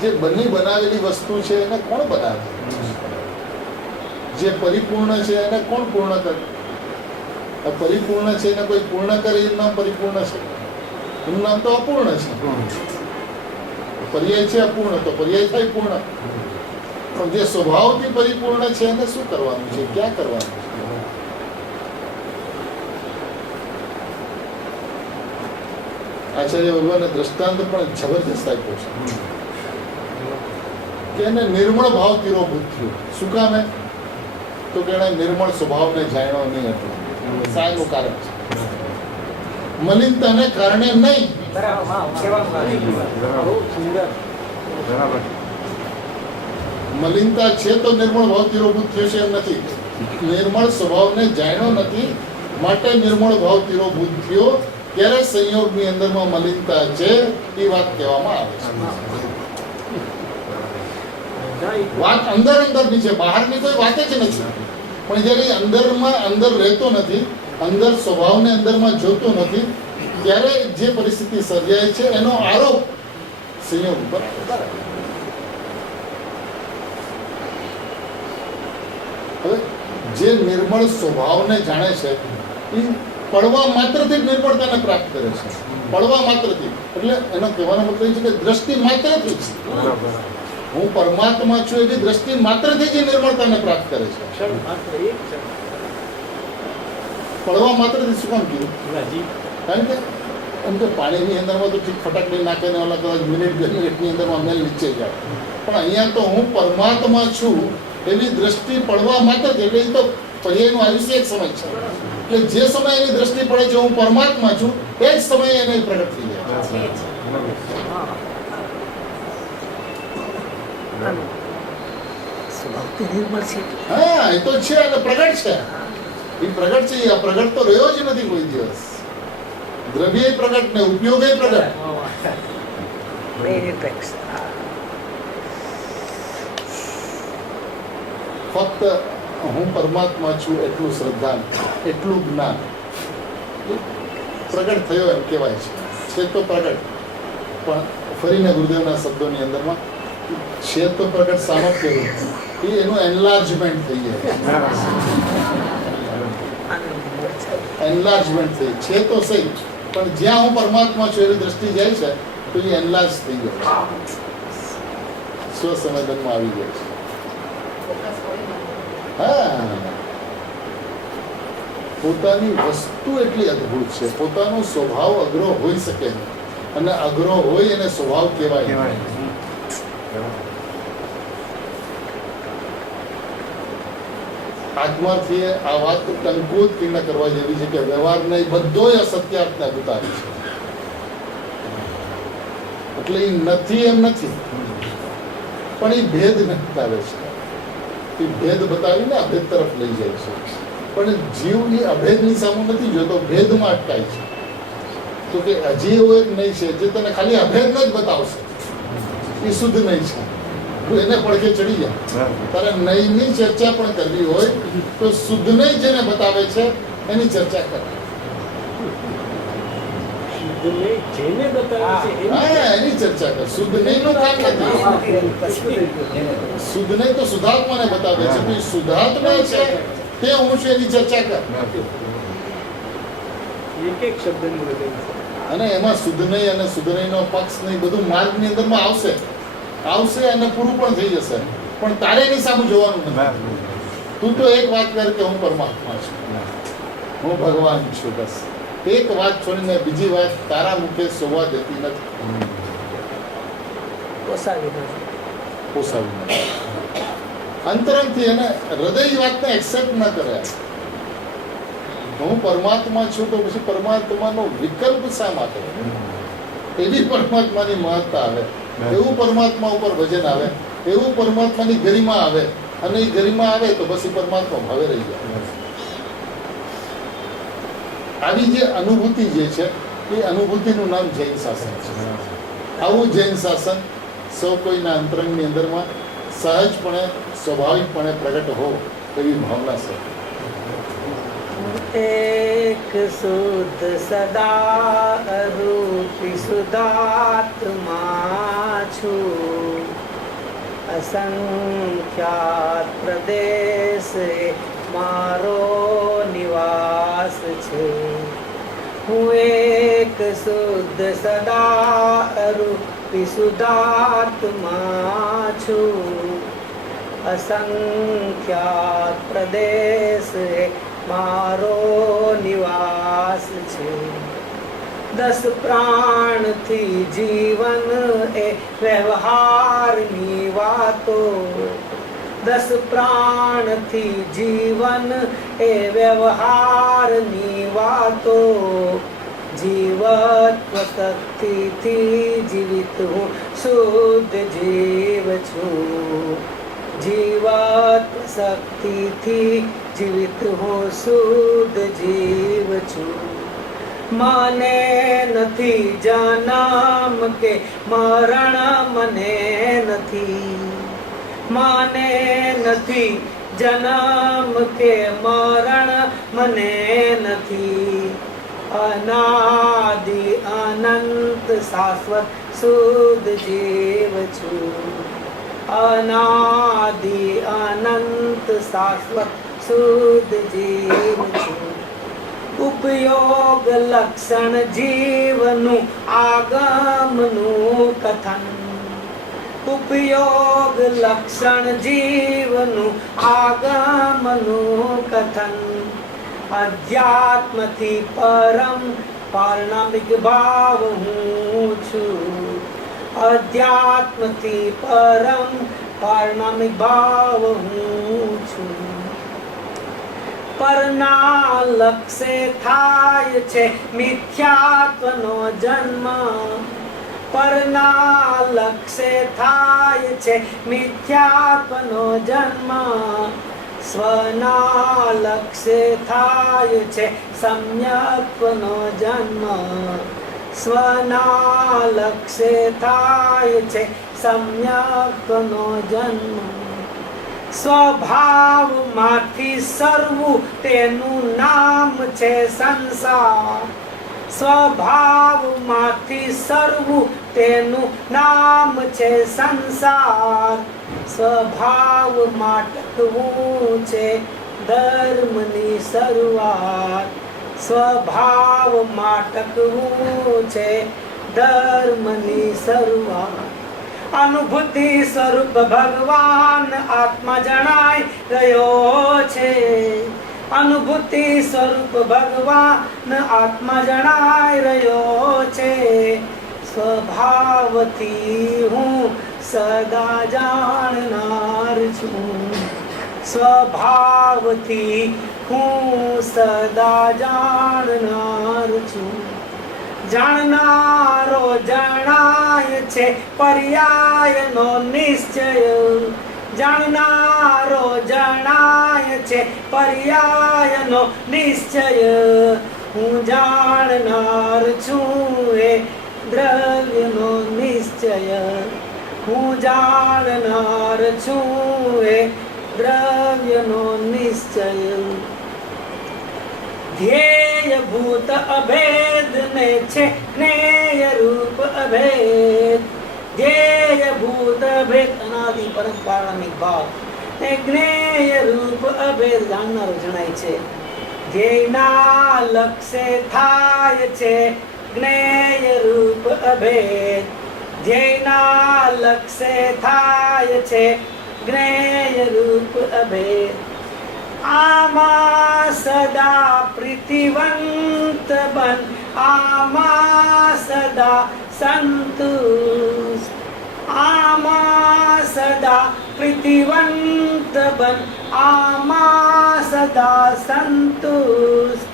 જે બની બનાવેલી વસ્તુ છે એને કોણ બનાવે? જે પરિપૂર્ણ છે એને કોણ પૂર્ણ કરે? પરિપૂર્ણ છે એને કોઈ પૂર્ણ કરે એનું નામ પરિપૂર્ણ છે, એનું નામ તો અપૂર્ણ છે. પર્યાય છે અપૂર્ણ, તો પર્યાય થાય પૂર્ણ. પણ જે સ્વભાવથી પરિપૂર્ણ છે એને શું કરવાનું છે, ક્યાં કરવાનું છે? આચાર્ય ભગવાને દ્રષ્ટાંત પણ જબરજસ્ત આપ્યો છે કે એને નિર્મળ ભાવ તિરોભૂત થયો. શું કામે? તો કે એણે નિર્મળ સ્વભાવને જાણ્યો નહીં હતો. સાયનું કારણ છે, મલિનતાને કારણે નહીં. બરાબર. હા, કહેવાનું આવે. બહુ સુંદર. મલિનતા છે તો નિર્મળ ભાવ તિરોભૂત થયો છે એમ નથી. નિર્મળ સ્વભાવને જાણ્યો નથી માટે નિર્મળ ભાવ તિરોભૂત થયો. ત્યારે સંયોગની અંદરમાં મલિનતા છે એ વાત કહેવામાં આવે છે. વાત અંદરની છે, બહારની કોઈ વાત જ નથી. પણ જ્યારે અંદરમાં અંદર રહેતો નથી, અંદર સ્વભાવને અંદરમાં જોતો નથી, ત્યારે જે પરિસ્થિતિ સર્જાય છે એનો આરોપ સંયોગ ઉપર કરે. હવે જે નિર્મળ સ્વભાવને જાણે છે એ પડવા માત્રથી જ નિર્મળતાને પ્રાપ્ત કરે છે. પડવા માત્રથી એટલે એનો કહેવાનો મતલબ એ છે કે દ્રષ્ટિ માત્રથી જ હું પરમાત્મા છું એવી દ્રષ્ટિ માત્રથી જ નિર્મળતાને પ્રાપ્ત કરે છે. ક્ષણ માત્ર એક ક્ષણ. પડવા માત્રથી શું કામ કીધું? રાજી. કારણ કે એમ કે પાણીની અંદરમાં તો ઠીક ફટાકડી નાખે ને ઓલા કદાચ મિનિટ 2 મિનિટની અંદરમાં મેલ નીચે જાય, પણ અહીંયા તો હું પરમાત્મા છું એવી દ્રષ્ટિ પડવા માત્ર જ, એટલે એ તો પર્યાયનું આયુષ્ય એક સમય છે. એટલે જે સમયે એની દ્રષ્ટિ પડે છે હું પરમાત્મા છું, એ જ સમયે એને પ્રગટ થઈ જાય છે. સ્વભાવથી નિર્મળ છે. હા, એ તો છે અને પ્રગટ છે. એ પ્રગટ છે. એ પ્રગટ તો રહ્યો જ નથી કોઈ દિવસ. દ્રવ્ય પ્રગટ ને ઉપયોગ પ્રગટ. બે નિરપેક્ષ. ફક્ત હું પરમાત્મા છું એટલું શ્રદ્ધા, એટલું જ્ઞાન પ્રગટ થયો એમ કહેવાય છે તો પ્રગટ. પણ ફરીને ગુરુદેવના શબ્દોની અંદરમાં છે તો પ્રગટ સામર્થ્ય એ એનું એનલાર્જમેન્ટ થઈ જાય. એનલાર્જમેન્ટ થઈ છે તો સહી, પણ જ્યાં હું પરમાત્મા છું એવી દ્રષ્ટિ જાય છે તો એ એનલાર્જ થઈ જાય છે, સ્વસંવેદનમાં આવી જાય છે. હા, પોતાની વસ્તુ એટલી અદ્ભુત છે. પોતાનો સ્વભાવ અઘરો હોઈ શકે નહીં, અને અઘરો હોય એને સ્વભાવ કહેવાય. આત્માથી આ વાત ટંકોત્કીર્ણ કરવા જેવી છે કે વ્યવહારને બધોય અસત્યાર્થને અભૂતારી છે. એટલે એ નથી એમ નથી, પણ એ ભેદ બતાવે છે. એ ભેદ બતાવીને અભેદ તરફ લઈ જાય છે. પણ જીવ એ અભેદની સામે નથી જોતો, ભેદમાં અટકાય છે. તો કે હજી એવો એક નહીં છે જે તને ખાલી અભેદને જ બતાવશે, એ શુદ્ધ નહીં છે. તું એને પડખે ચડી જાય. તારે નહીંની ચર્ચા પણ કરવી હોય તો શુદ્ધ નહીં જેને બતાવે છે એની ચર્ચા કર. શુદ્ધ નહીં જેને બતાવે છે એની હા, એની ચર્ચા કર. શુદ્ધ નહીં નું કામ નથી. શુદ્ધ નહીં તો શુદ્ધાત્માને બતાવે છે. તો એ શુદ્ધાત્મા છે તે હું છું એની ચર્ચા કર. એક એક શબ્દનું હૃદય છે. અને એમાં શુદ્ધ નહીં અને શુદ્ધ નહીંનો પક્ષ નહીં બધું માર્ગની અંદરમાં આવશે અને પૂરું પણ થઈ જશે. પણ તારે એની સામે જોવાનું નથી. તું તો એક વાત કર કે હું પરમાત્મા છું, હું ભગવાન છું. બસ એક વાત છોડીને બીજી વાત તારા મુખે શોભા દેતી નથી, પોસાવી નથી. પોસાવી નથી. અંતરંગથી એને હૃદય વાતને એક્સેપ્ટ ન કરે. હું પરમાત્મા છું તો પછી પરમાત્માનો વિકલ્પ શા માટે? એવી પરમાત્માની મહત્તા આવે, એવું પરમાત્મા ઉપર ભજન આવે, એવું પરમાત્માની ગરિમા આવે. અને એ ગરિમા આવે તો પછી પરમાત્મા ભાવે રહી જાય. આવી જે અનુભૂતિ જે છે એ અનુભૂતિનું નામ જૈન શાસન છે. આવું જૈન શાસન સૌ કોઈના અંતરંગની અંદરમાં સહજપણે સ્વાભાવિકપણે પ્રગટ હો એવી ભાવના છે. એક શુદ્ધ સદા રૂપી શુદ્ધાત્મા છું, અસંખ્યાત પ્રદેશ મારો નિવાસ છે. હું એક શુદ્ધ સદા રૂપી શુદ્ધાત્મા છું, અસંખ્યાત પ્રદેશ મારો નિવાસ છે. 10 પ્રાણથી જીવન એ વ્યવહારની વાતો, 10 પ્રાણથી જીવન એ વ્યવહારની વાતો. જીવત્વ શક્તિથી જીવિત હું શુદ્ધ જીવ છું, જીવત્વ શક્તિથી જીવિત હું શુદ્ધ જીવ છું. મને નથી જન્મ કે મરણ, મને નથી, મને નથી જન્મ કે મરણ, મને નથી. અનાદિ અનંત શાશ્વત શુદ્ધ જીવ છું, અનાદિ અનંત શાશ્વત શુદ્ધ જીવ છું. ઉપયોગ લક્ષણ જીવનું આગમનું કથન, ઉપયોગ લક્ષણ જીવનું આગમનું કથન. અધ્યાત્મથી પરમ પારણામિક ભાવ હું છું, અધ્યાત્મથી પરમ પારણામિક ભાવ હું છું. પરના લક્ષે થાય છે મિથ્યાત્વનો જન્મ, પરના લક્ષે થાય છે મિથ્યાત્વનો જન્મ. સ્વના લક્ષે થાય છે સમ્યક્ત્વનો જન્મ, સ્વના લક્ષે થાય છે સમ્યક્ત્વનો જન્મ. સ્વભાવમાંથી સર્વું તેનું નામ છે સંસાર, સ્વભાવમાંથી સર્વું તેનું નામ છે સંસાર. સ્વભાવમાં ટકવું છે ધર્મની શરૂઆત, સ્વભાવમાં ટકવું છે ધર્મની શરૂઆત. અનુભૂતિ સ્વરૂપ ભગવાન આત્મા જણાઈ રહ્યો છે, અનુભૂતિ સ્વરૂપ ભગવાન આત્મા જણાઈ રહ્યો છે. સ્વભાવથી હું સદા જાણનાર છું, સ્વભાવથી હું સદા જાણનાર છું. જાણનારો જણાય છે પર્યાયનો નિશ્ચય, જાણનારો જણાય છે પર્યાયનો નિશ્ચય. હું જાણનાર છું એ દ્રવ્યનો નિશ્ચય, હું જાણનાર છું એ દ્રવ્યનો નિશ્ચય. ધ્યેય જ્ઞેય ભૂત અભેદ ને છે જ્ઞેય રૂપ અભેદ. જ્ઞેય ભૂત અભેદ અનાદિ પરંપરામિક ભાવ ને જ્ઞેય રૂપ અભેદ જાણનારો જણાય છે. ધ્યેયના લક્ષ્ય થાય છે જ્ઞેય રૂપ અભેદ. ધ્યેયના લક્ષ્ય થાય છે જ્ઞેય રૂપ અભેદ. આમાં સદા પ્રીતિવંત બન, આમાં સદા સંતુષ્ટ. આમાં સદા પ્રીતિવંત બન, આમાં સદા સંતુષ્ટ.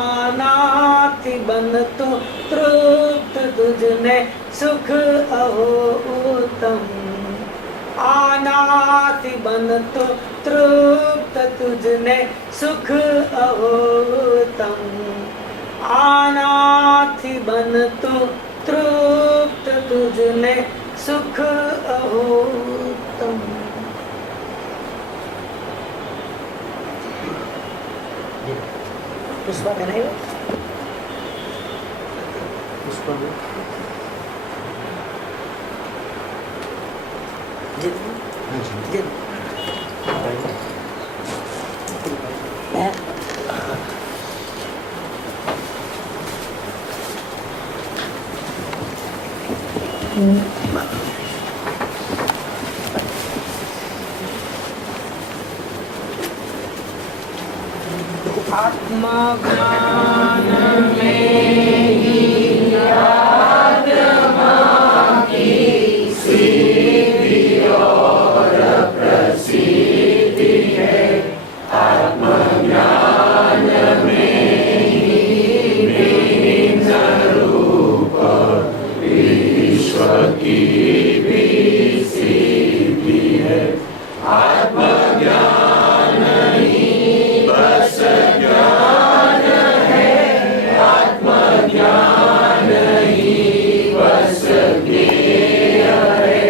આનાથી બનતું તૃપ્ત તુજને સુખ અહો ઉત્તમ. આનાથી બનતું તૃપ્ત તુજને સુખ અહો ઉત્તમ. આનાથી બનતું તૃપ્ત તુજને સુખ અહો ઉત્તમ. પુષ્પાબેન આવ્યો? પુષ્પાબેન आत्मा ज्ञान में ही आत्मा की सिद्धि और प्रसिद्धि है. आत्मा ज्ञान में ही भिन्न रूप विश्व की भी सिद्धि है. आत्मा ज्ञान ही बस ज्ञान है. आत्मा ज्ञान ही बस ज्ञेय है.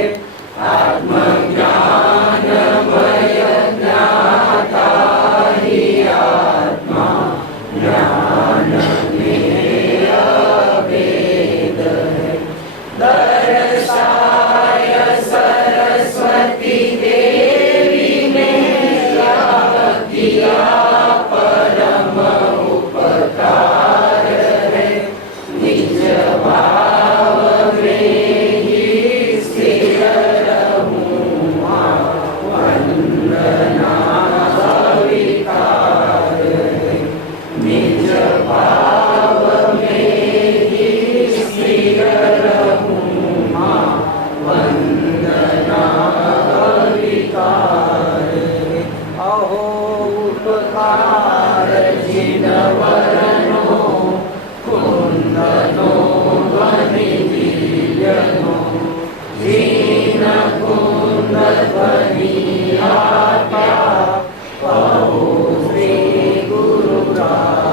आत्मा ज्ञानमय ज्ञाता ही आत्मा ज्ञान ज्ञेय वेद है. दर्शाय सरस्वती देवी ने किया परम उपकार है. निज भाव में ही स्थिर रहूं, वंदना स्वीकार है. निज भाव में ही स्थिर रहूं, वंदना स्वीकार है. अहो उपकार जिन वरनो कुंदनो ध्वनि दिव्यनो. जिन कुंद ध्वनि आप्या अहो श्री गुरुराजनो.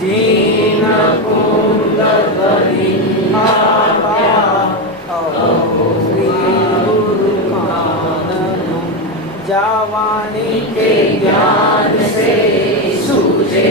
जिन कुंद ध्वनि आप्या अहो श्री गुरुमाननो. जावाणी के ज्ञान से सूझे